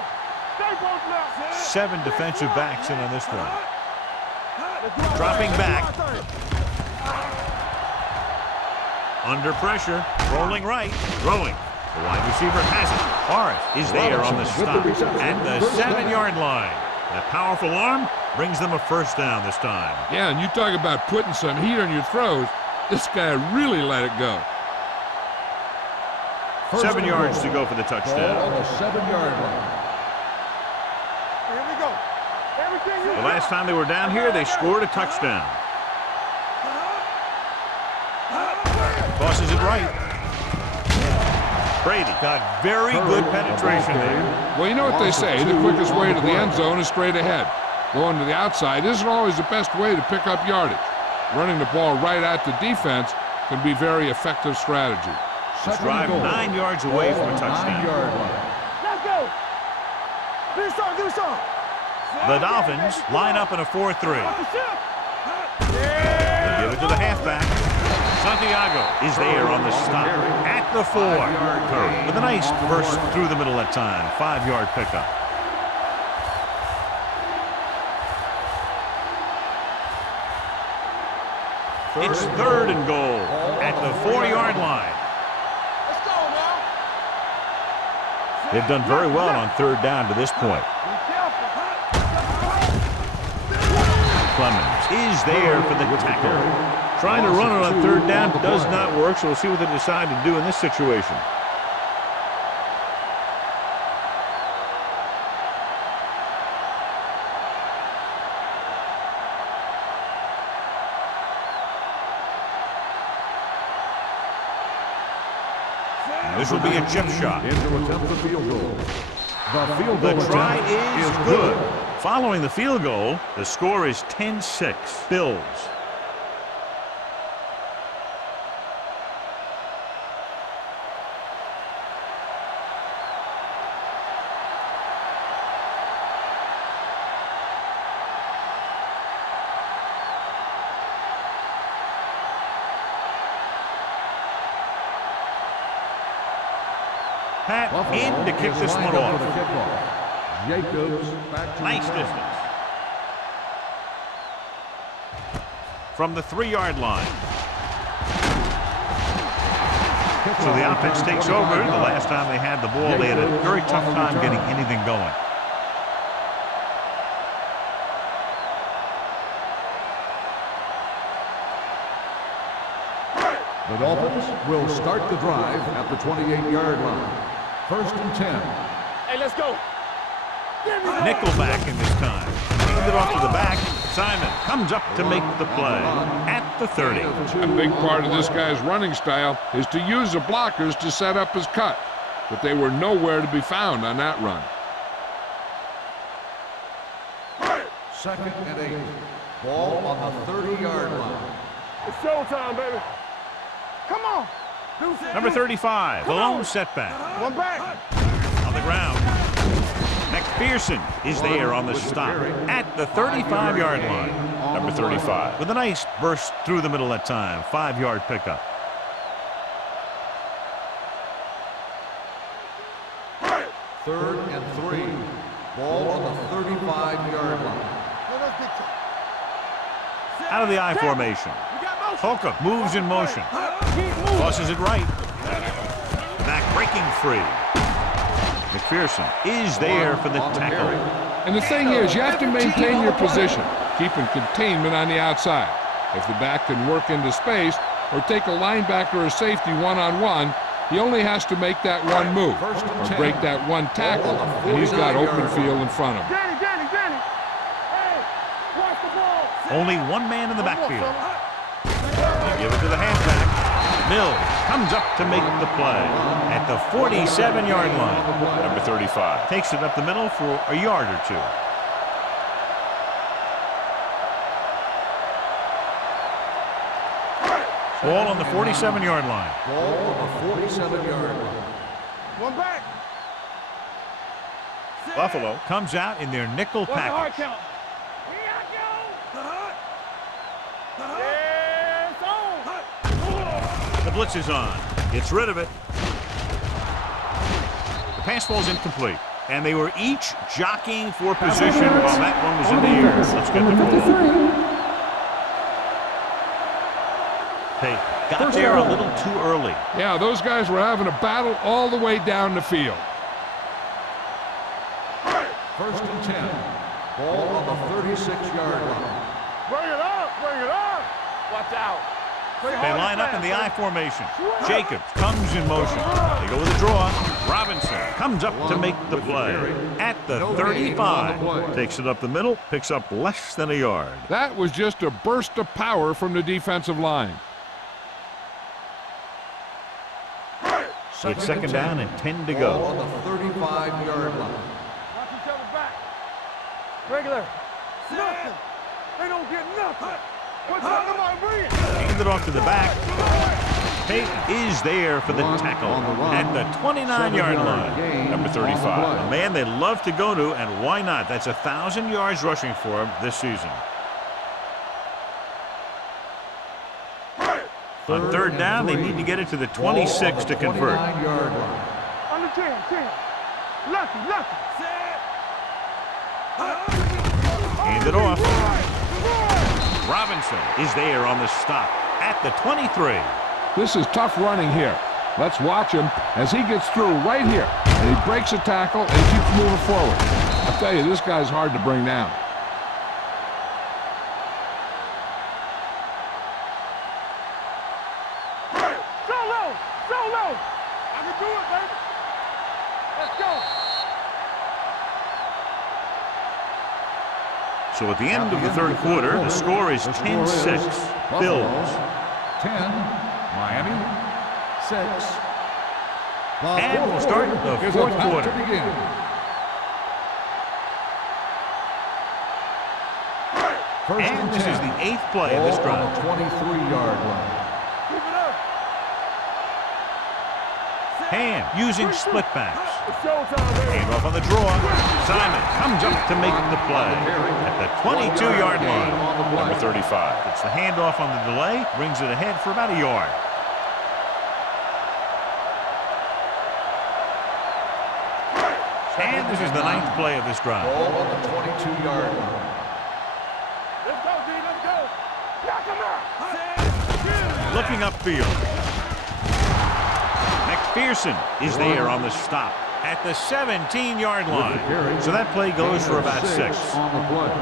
Stay both now. 7 defensive backs in on this one. Dropping back. Under pressure. Rolling right. Throwing. The wide receiver has it. Forrest is there on the stop. At the 7-yard line. That powerful arm brings them a first down this time. Yeah, and you talk about putting some heat on your throws. This guy really let it go. 7 yards to go for the Ball touchdown. on the 7-yard line. Here we go. Everything you The last time they were down here, they scored a touchdown. Tosses it right. Brady got very good penetration there. Well, you know what they say, the quickest way to the end zone is straight ahead. Going to the outside isn't always the best way to pick up yardage. Running the ball right at the defense can be very effective strategy. Let's drive 9 yards away from a touchdown. 9-yard line. Let's go. Do something. The Dolphins line up in a 4-3. They give it to the halfback. Santiago is there on the stop at the 4. Curry with a nice burst through the middle that time. 5-yard pickup. It's 3rd and goal. at the 4-yard line. Let's go now. They've done very well on 3rd down to this point. Be careful. Clemens is there for the tackle. Trying to run it on 3rd down does not work, so we'll see what they decide to do in this situation. This will be a chip shot. In to attempt the field goal. The field The goal try attempt is good. Following the field goal, the score is 10-6. Bills. Pat in to kick this one off. Jacobs back to Nice distance. From the 3-yard line. So the offense takes over. The last time they had the ball, they had a very tough time getting anything going. The Dolphins will start the drive at the 28-yard line. 1st and 10. Hey, let's go. Nickelback in this time. Hand it off to the back. Simon comes up to make the play at the 30. A big part of this guy's running style is to use the blockers to set up his cut, but they were nowhere to be found on that run. 2nd and 8. Ball on the 30-yard line. It's showtime, baby. Come on. Number 35, the lone setback. One back. On the ground. McPherson is there on the stop at the 35-yard line. Number 35 with a nice burst through the middle that time. 5-yard pickup. Third and 3. Ball on the 35-yard line. Out of the I formation. Holcomb moves in motion. Tosses it right. Back breaking free. McPherson is there for the tackle. And the thing is, you have to maintain your position, keeping containment on the outside. If the back can work into space or take a linebacker or safety one-on-one, he only has to make that one move or break that one tackle, and he's got open field in front of him. Danny. Hey, watch the ball. Only one man in the backfield. They give it to the halfback. Mills comes up to make the play at the 47-yard line. Number 35 takes it up the middle for a yard or two. Ball on the 47-yard line. Ball on the 47-yard line. One back. Buffalo comes out in their nickel What's the hard package. count? The blitz is on. Gets rid of it. The pass ball is incomplete. And they were each jockeying for position while that one was in the air. Let's get the Number ball. 53. They got there a little too early. Yeah, those guys were having a battle all the way down the field. 1st and 10. Ball on the 36-yard line. Bring it up. Watch out. They line up in the I formation. Jacobs comes in motion. They go with a draw. Robinson comes up to make the play at the 35. Takes it up the middle, picks up less than a yard. That was just a burst of power from the defensive line. It's 2nd down and 10 to Ball go. on the 35-yard line. Watch each other back. Regular. Nothing. They don't get nothing. What's up? Come on, bring it. Hand it off to the back. Payton is there for the tackle at the 29-yard line. Number 35. A man they love to go to, and why not? That's 1,000 yards rushing for him this season. On 3rd down, they need to get it to the 26 to convert. 29-yard line. On the 10. Lucky. Hand it off. Robinson is there on the stop at the 23. This is tough running here. Let's watch him as he gets through right here. And he breaks a tackle and keeps moving forward. I'll tell you, this guy's hard to bring down. Solo! I can do it, baby. Let's go. So at the end of the third quarter, the score is 10-6. Bills. 10, Miami 6. And we'll start the fourth quarter. And this is the 8th play of this drive. 23-yard line. Keep it up. Ham using split backs. It's showtime, baby. Hand off on the draw. Simon comes up to make the play at the 22-yard line. Number 35. It's the handoff on the delay, brings it ahead for about a yard. And this is the 9th play of this drive. Ball on the 22-yard line. Let's go, D. Let's go. Knock him out. Looking upfield. McPherson is there on the stop at the 17-yard line. So that play goes for about 6. On the play.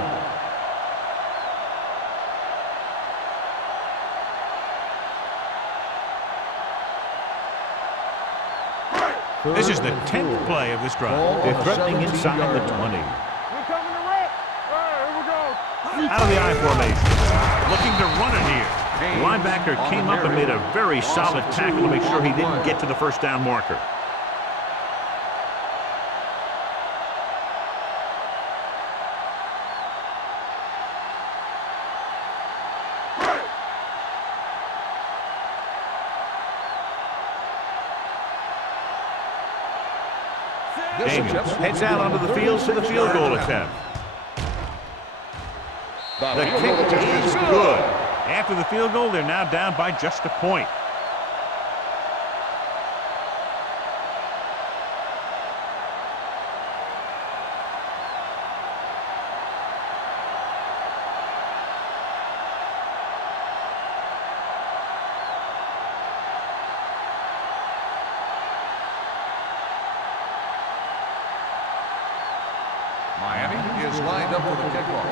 This is the 10th play of this drive. They're threatening inside the 20. We're coming to wreck. All right, here we go. Out of the I formation. Looking to run it here. The linebacker came up and made a very solid tackle to make sure he didn't get to the first down marker. Daniels heads out onto the field for the field goal attempt. The kick is good. After the field goal, they're now down by just a point. Miami is lined up for the kickoff.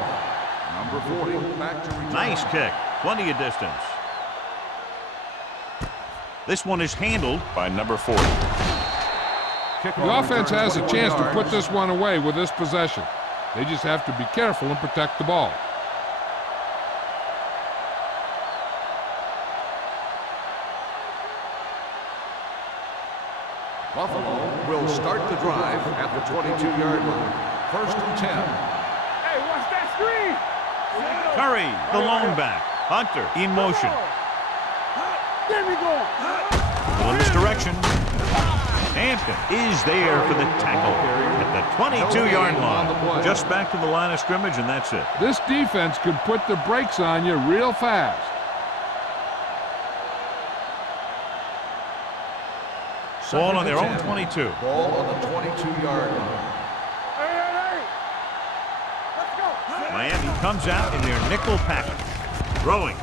Number 40, back to return. Nice kick. Plenty of distance. This one is handled By number 40. The offense has a chance to put this one away with this possession. They just have to be careful and protect the ball. Buffalo will start the drive at the 22-yard line. 1st and 10. Hey, watch that screen. Curry, the lone back. Hunter in motion. There we go. In this direction. Hampton is there for the tackle at the 22-yard line. Just back to the line of scrimmage, and that's it. This defense could put the brakes on you real fast. Ball on their own 22. Ball on the 22-yard line. Hey. Let's go. Miami comes out in their nickel package. Throwing.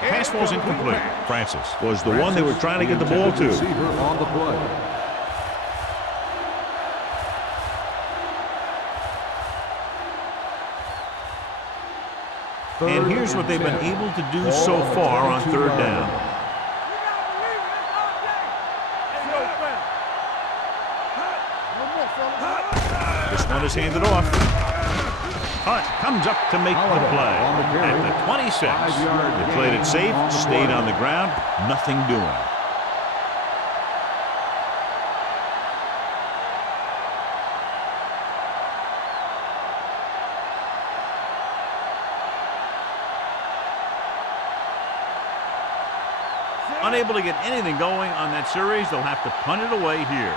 Pass ball's incomplete. Francis was the one they were trying to get the ball to. Receiver on the play. And here's what they've been able to do so far on 3rd down. This one is handed off. Hunt comes up to make the play at the 26. They played it safe, stayed on the ground, nothing doing. Unable to get anything going on that series, they'll have to punt it away here.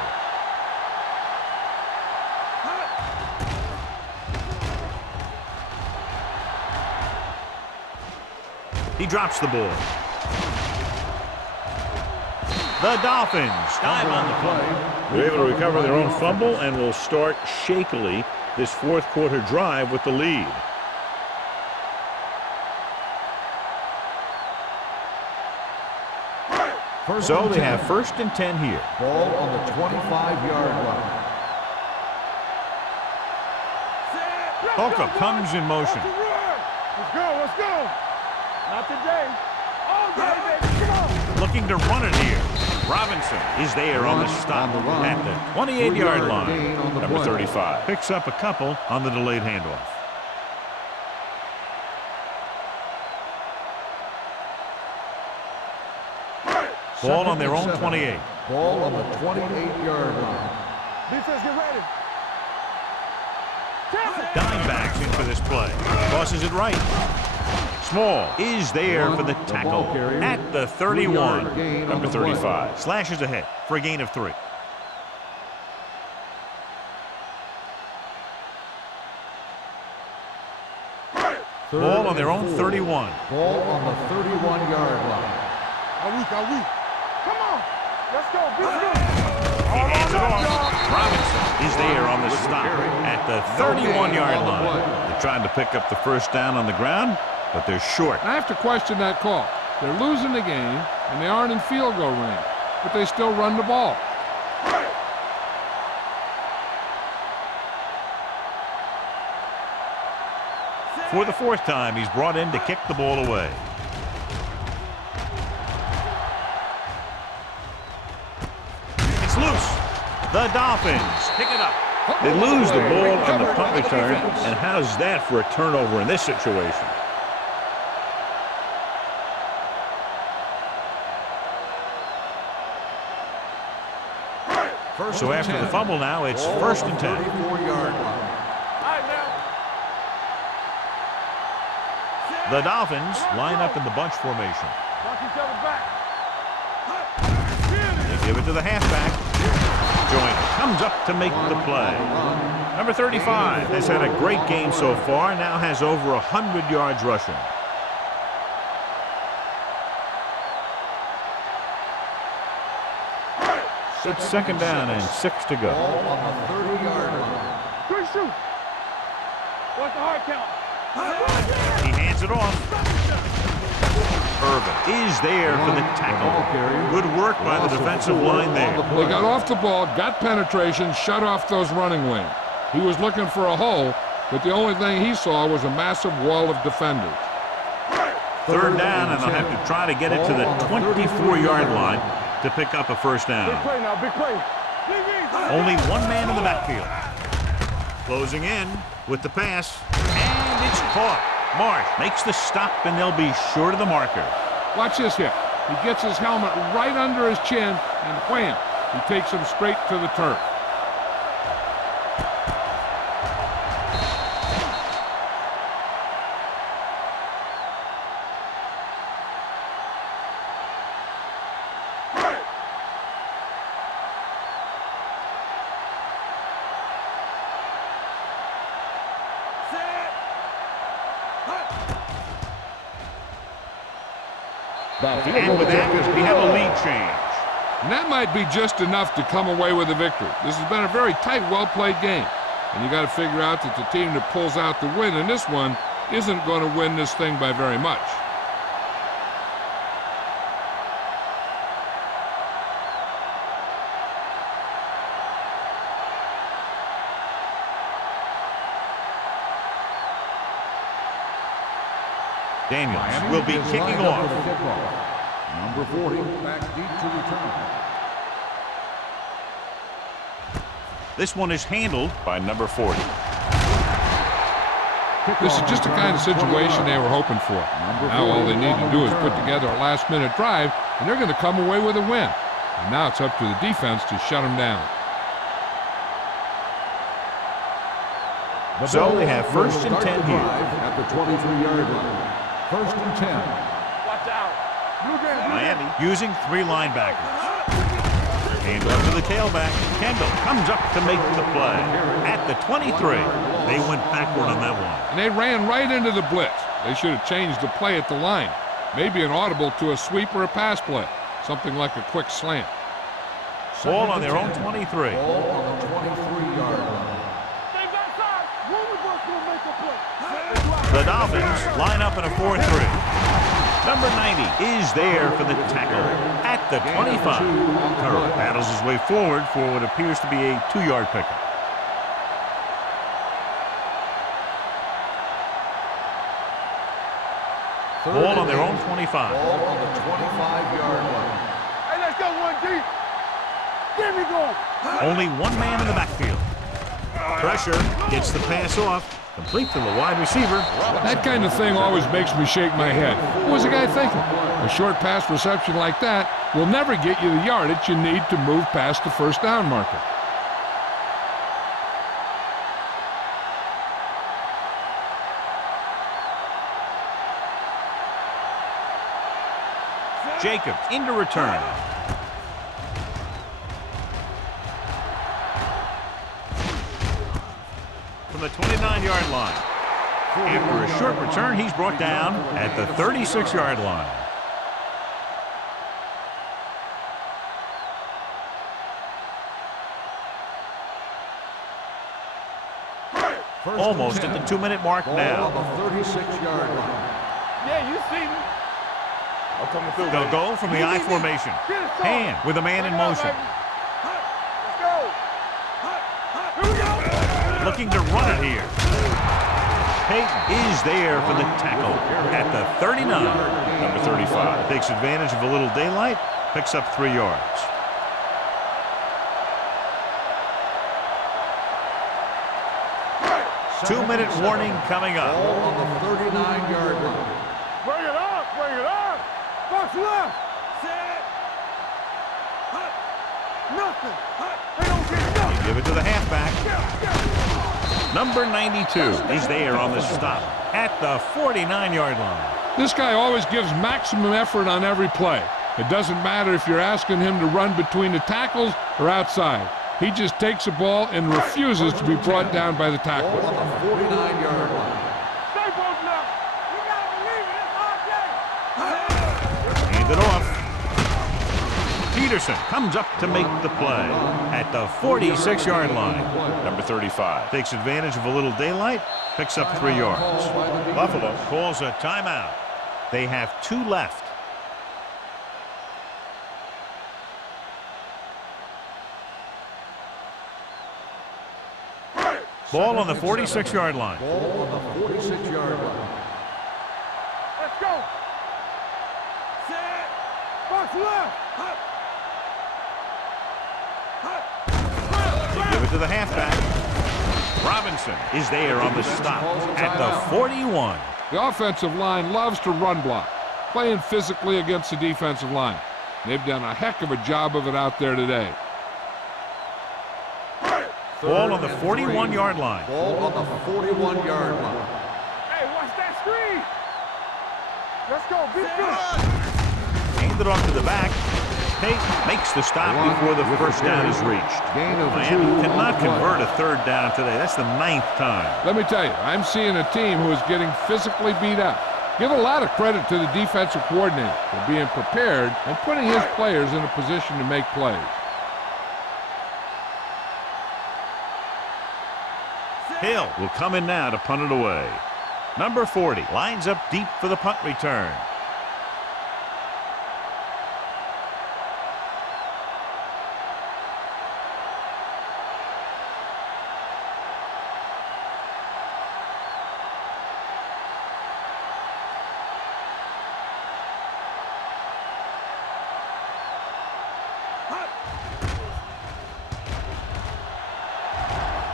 He drops the ball. The Dolphins dive on the play. They're able to recover their own fumble and will start shakily this 4th quarter drive with the lead. So they have 1st and 10 here. Ball on the 25-yard line. Holcomb comes in motion. Let's go, let's go. Not today. All day, baby. Come on. Looking to run it here. Robinson is there on the stop at the 28-yard line. Number 35. Picks up a couple on the delayed handoff. Ball on their own 28. Ball on the 28-yard line. Defense, get ready. Dime backs in for this play. Tosses it right. Small is there for the tackle at the 31. Number 35. Slashes ahead for a gain of 3. Ball on their own 31. Ball on the 31-yard line. Are we? Come on. Let's go. He hands it off. Robinson is there on the stop at the 31-yard line. They're trying to pick up the 1st down on the ground, but they're short. I have to question that call. They're losing the game, and they aren't in field goal range, but they still run the ball. For the 4th time, he's brought in to kick the ball away. It's loose. The Dolphins pick it up. They lose the ball on the punt return, and how's that for a turnover in this situation? So after the fumble now, it's 1st and 10. 34-yard line. The Dolphins line up in the bunch formation. Watch each other back. They give it to the halfback. Joyner comes up to make the play. Number 35 has had a great game so far, now has over 100 yards rushing. It's 2nd down and 6 to go. Ball on the 30-yard line. Good shoot. What's the hard count? He hands it off. Irvin is there for the tackle. Good work by the defensive line there. They got off the ball, got penetration, shut off those running lanes. He was looking for a hole, but the only thing he saw was a massive wall of defenders. 3rd down, and they'll have to try to get it to the 24-yard line to pick up a 1st down. Big play now, big play. Only one man in the backfield. Closing in with the pass, and it's caught. Marsh makes the stop, and they'll be short of the marker. Watch this here. He gets his helmet right under his chin, and wham, he takes him straight to the turf. And with that, we have a lead change. And that might be just enough to come away with a victory. This has been a very tight, well-played game. And you got to figure out that the team that pulls out the win in this one isn't going to win this thing by very much. Daniels will be kicking off. Number 40, back deep to return. This one is handled by number 40. This is just the kind of situation they were hoping for. Now all they need to do is put together a last-minute drive, and they're going to come away with a win. And now it's up to the defense to shut them down. So they have 1st and 10 here. At the 23-yard line. 1st and 10. Watch out. Miami using 3 linebackers. Hand off to the tailback. Kendall comes up to make the play. At the 23, they went backward on that one. And they ran right into the blitz. They should have changed the play at the line. Maybe an audible to a sweep or a pass play. Something like a quick slant. Ball on their own 23. Ball on the 23-yard line. The Dolphins line up in a 4-3. Number 90 is there for the tackle at at the 25. Curry battles his way forward for what appears to be a 2-yard pickup. Ball on their own 25. Ball on the 25-yard line. Hey, let's go one deep. Get me going. Only one man in the backfield. Pressure gets the pass off. Complete to the wide receiver. That kind of thing always makes me shake my head. What was the guy thinking? A short pass reception like that will never get you the yardage you need to move past the first down marker. Jacobs into return. From the 29-yard line. After a short return, he's brought down at the 36-yard line. Almost at the 2-minute mark now. Ball on the 36-yard line. Yeah, you see me. I'm coming through. They'll go from the I formation. Hand with a man in motion. Let's go. Here we go. Looking to run it here. Peyton is there for the tackle at the 39. Number 35. Takes advantage of a little daylight. Picks up 3 yards. Two-minute warning coming up. Ball on the 39-yard line. Bring it up. Bring it up. Box left. Set. Nothing. They don't get nothing. Give it to the halfback. Number 92 is there on the stop at the 49-yard line. This guy always gives maximum effort on every play. It doesn't matter if you're asking him to run between the tackles or outside. He just takes the ball and refuses to be brought down by the tackle. Ball on the 49-yard line. Stay both now. You gotta believe it. It's our game. Hand it off. Peterson comes up to make the play at the 46-yard line. Number 35. Takes advantage of a little daylight, picks up 3 yards. Buffalo calls a timeout. They have 2 left. Ball on the 46-yard line. Ball on the 46-yard line. Let's go. Set. Box left. Give it to the halfback. Robinson is there on the stop at the 41. The offensive line loves to run block, playing physically against the defensive line. They've done a heck of a job of it out there today. Ball on the 41-yard line. Ball on the 41-yard line. Hey, watch that screen. Let's go. Be good. Hand it off to the back. Peyton makes the stop before the first down is reached. Miami cannot convert a 3rd down today. That's the 9th time. Let me tell you, I'm seeing a team who is getting physically beat up. Give a lot of credit to the defensive coordinator for being prepared and putting his players in a position to make plays. Hill will come in now to punt it away. Number 40 lines up deep for the punt return.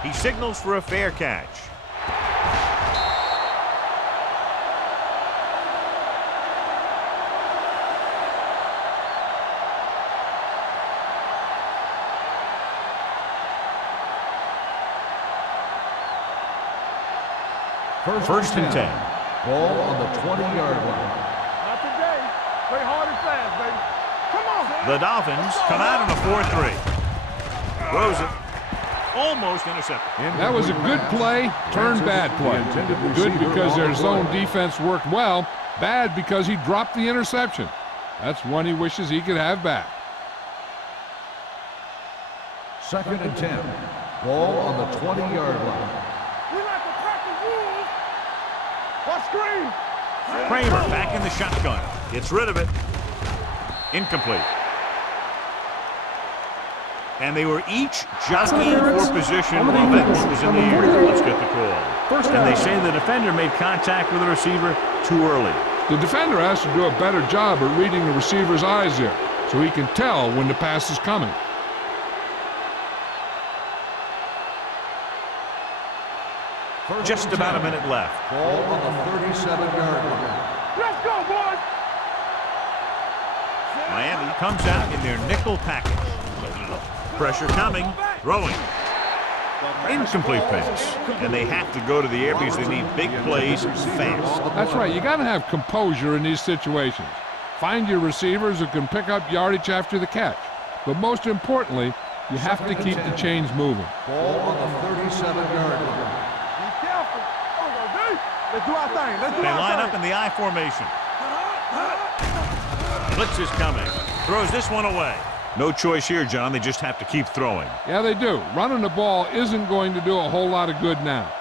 He signals for a fair catch. First and 10. Ball on the 20-yard line. Not today. Play hard and fast, baby. Come on. The Dolphins come out on a 4-3. Throws it. Almost intercepted. That was a good play, turned bad play. Good because their zone defense worked well. Bad because he dropped the interception. That's one he wishes he could have back. 2nd and 10. Ball on the 20-yard line. We like to practice rules. What screen? Kramer back in the shotgun. Gets rid of it. Incomplete. And they were each jockeying for position while Venus was in the air. Let's get the call. And they say the defender made contact with the receiver too early. The defender has to do a better job at reading the receiver's eyes there, so he can tell when the pass is coming. Just about a minute left. Ball on the 37-yard line. Let's go, boys! Miami comes out in their nickel package. Pressure coming, throwing. Incomplete pass. And they have to go to the air because they need big plays fast. That's right. You got to have composure in these situations. Find your receivers who can pick up yardage after the catch. But most importantly, you have to keep the chains moving. Ball on the 37-yard line. Be careful. Let's do our thing. Let's do They our line thing. up in the I formation. Blitz is coming. Throws this one away. No choice here, John. They just have to keep throwing. Yeah, they do. Running the ball isn't going to do a whole lot of good now.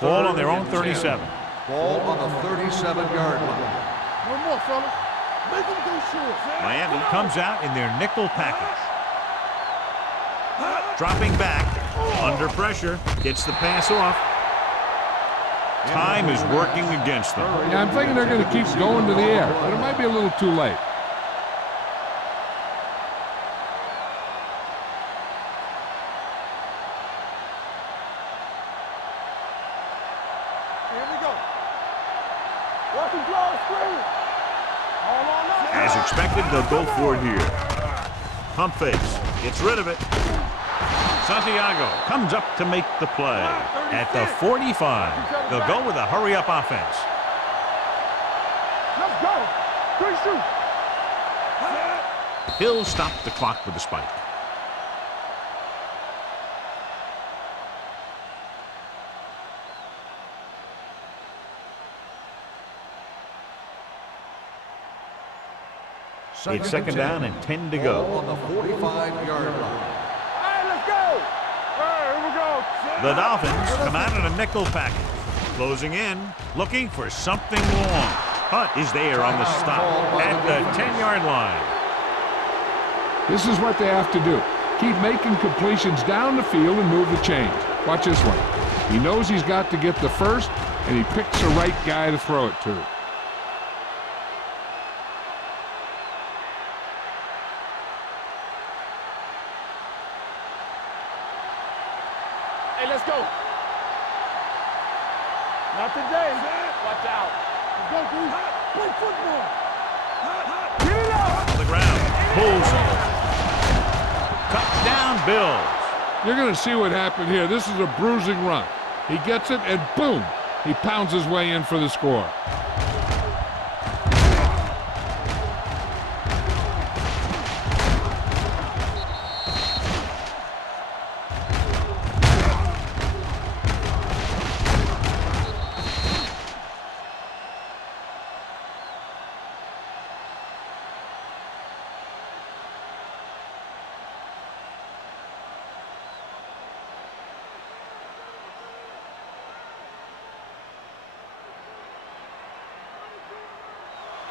Ball on their own 37. Ball on the 37-yard line. One more, fellas. Make them go short. Miami comes out in their nickel package. Dropping back, under pressure, gets the pass off. Time is working against them. Yeah, I'm thinking they're going to keep going to the air, but it might be a little too late. Here we go. Watch him draw a screen. All on up. As expected, they'll go for it here. Pump fakes, gets rid of it. Santiago comes up to make the play. At the 45, they'll go with a hurry-up offense. Let's go. Good shoot. He'll stop the clock with the spike. It's second down and 10 to Ball go. on the 45-yard line. Hey, let's go. Hey, here we go. The Dolphins come out in a nickel package. Closing in, looking for something long. Hunt is there on the stop at the 10-yard line. This is what they have to do. Keep making completions down the field and move the chains. Watch this one. He knows he's got to get the first, and he picks the right guy to throw it to. Hey, let's go. Not today. Watch out. Let's go, dude. Play football. Get it out. On the ground, pulls him. Touchdown, Bills. You're going to see what happened here. This is a bruising run. He gets it, and boom, he pounds his way in for the score.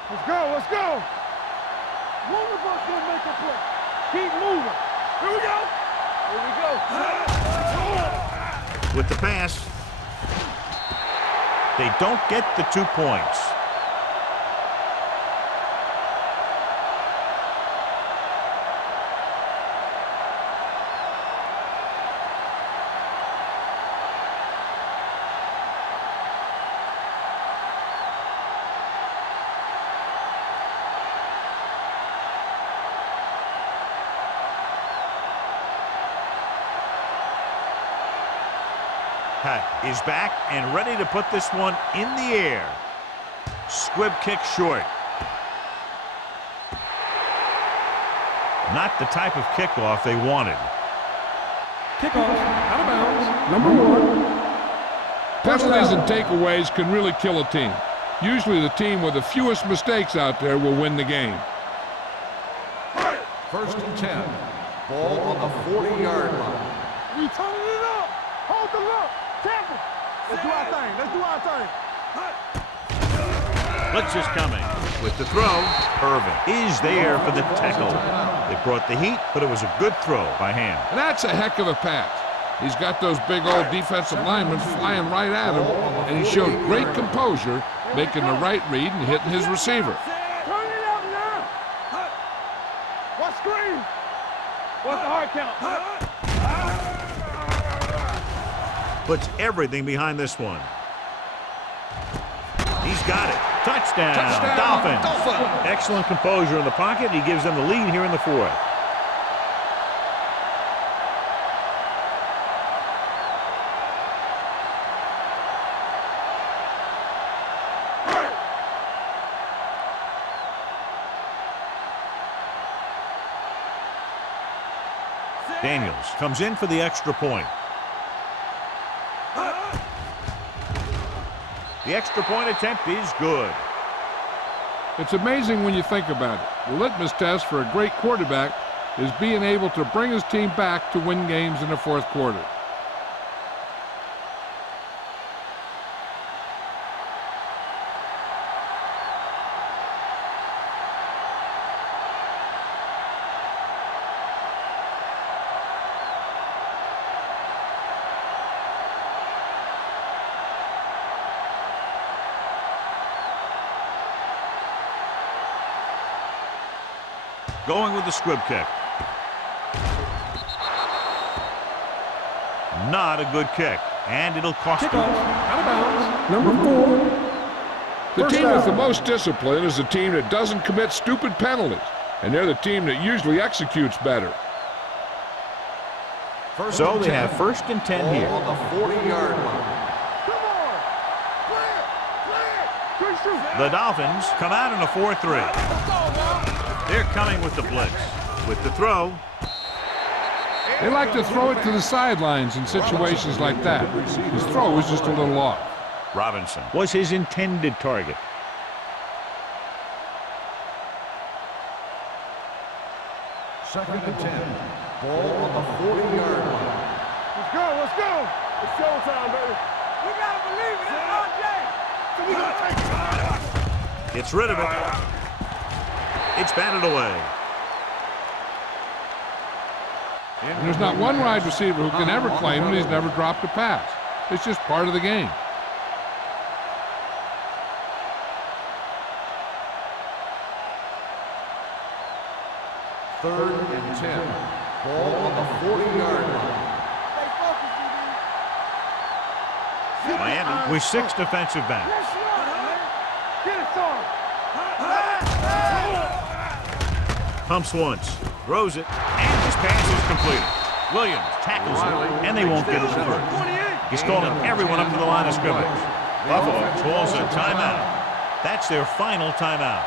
Let's go, let's go. One of us gonna make a play. Keep moving. Here we go. Here we go. With the pass, they don't get the 2 points. Is back and ready to put this one in the air. Squib kick short. Not the type of kickoff they wanted. Kickoff, out of bounds, number 1. Penalties and takeaways can really kill a team. Usually the team with the fewest mistakes out there will win the game. First and 10. Ball on the 40-yard line. We turning it up. Hold the look. Careful. Let's do our thing. Let's do our thing. Blitz is coming. With the throw, Irvin is there for the tackle. They brought the heat, but it was a good throw by Ham. And that's a heck of a pass. He's got those big old defensive linemen flying right at him, and he showed great composure, making the right read and hitting his receiver. Turn it up now. What screen? What's the hard count? Puts everything behind this one. He's got it. Touchdown. Dolphins. Excellent composure in the pocket. He gives them the lead here in the fourth. Daniels comes in for the extra point. The extra point attempt is good. It's amazing when you think about it. The litmus test for a great quarterback is being able to bring his team back to win games in the fourth quarter. Going with the squib kick. Not a good kick, and it'll cost Kickoff. them. Out of bounds. Number 4. The First team with down. the most discipline is the team that doesn't commit stupid penalties, and they're the team that usually executes better. So they have 1st and 10 here. On the 40-yard line. Come on. Play it. Good shoot. The Dolphins come out in a 4-3. They're coming with the blitz. With the throw, They like to throw it to the sidelines in situations like that. His throw is just a little off. Robinson was his intended target. Second and 10. Ball on the 40-yard line. Let's go. Let's go. It's showtime, baby. We gotta believe it. It's RJ. So we gotta take it. Gets rid of it. It's batted away. And there's not one wide receiver who can ever claim that he's never dropped a pass. It's just part of the game. Third and 10. Ball on the 40-yard line. Stay focused, DB. Miami with 6 defensive backs. Let's run, man. Get it started. Pumps once, throws it, and his pass is completed. Williams tackles him, and they won't get it to first. He's calling everyone up to the line of scrimmage. Buffalo calls a timeout. That's their final timeout.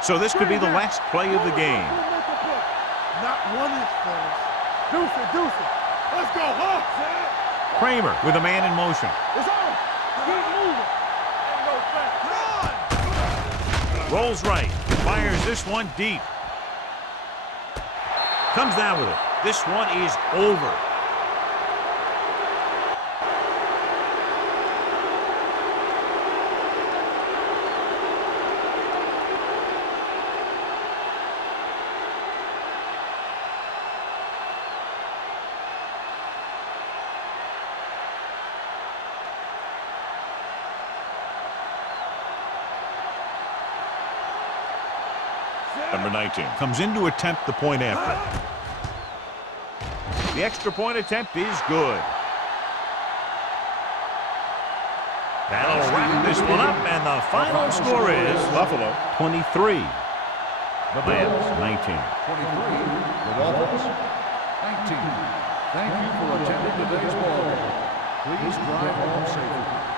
So this could be the last play of the game. Not one inch, fellas. Deuce it, deuce it. Let's go, huh? Kramer with a man in motion. It's on. Keep moving. Ain't no fast. Run. Rolls right. Fires this one deep. Comes down with it. This one is over. Number 19. Comes in to attempt the point after. The extra point attempt is good. That'll wrap this one up, and the final score is Buffalo 23. Lions 19. 23. The Dolphins 19. Thank you for attending today's ball game. Please drive home safely.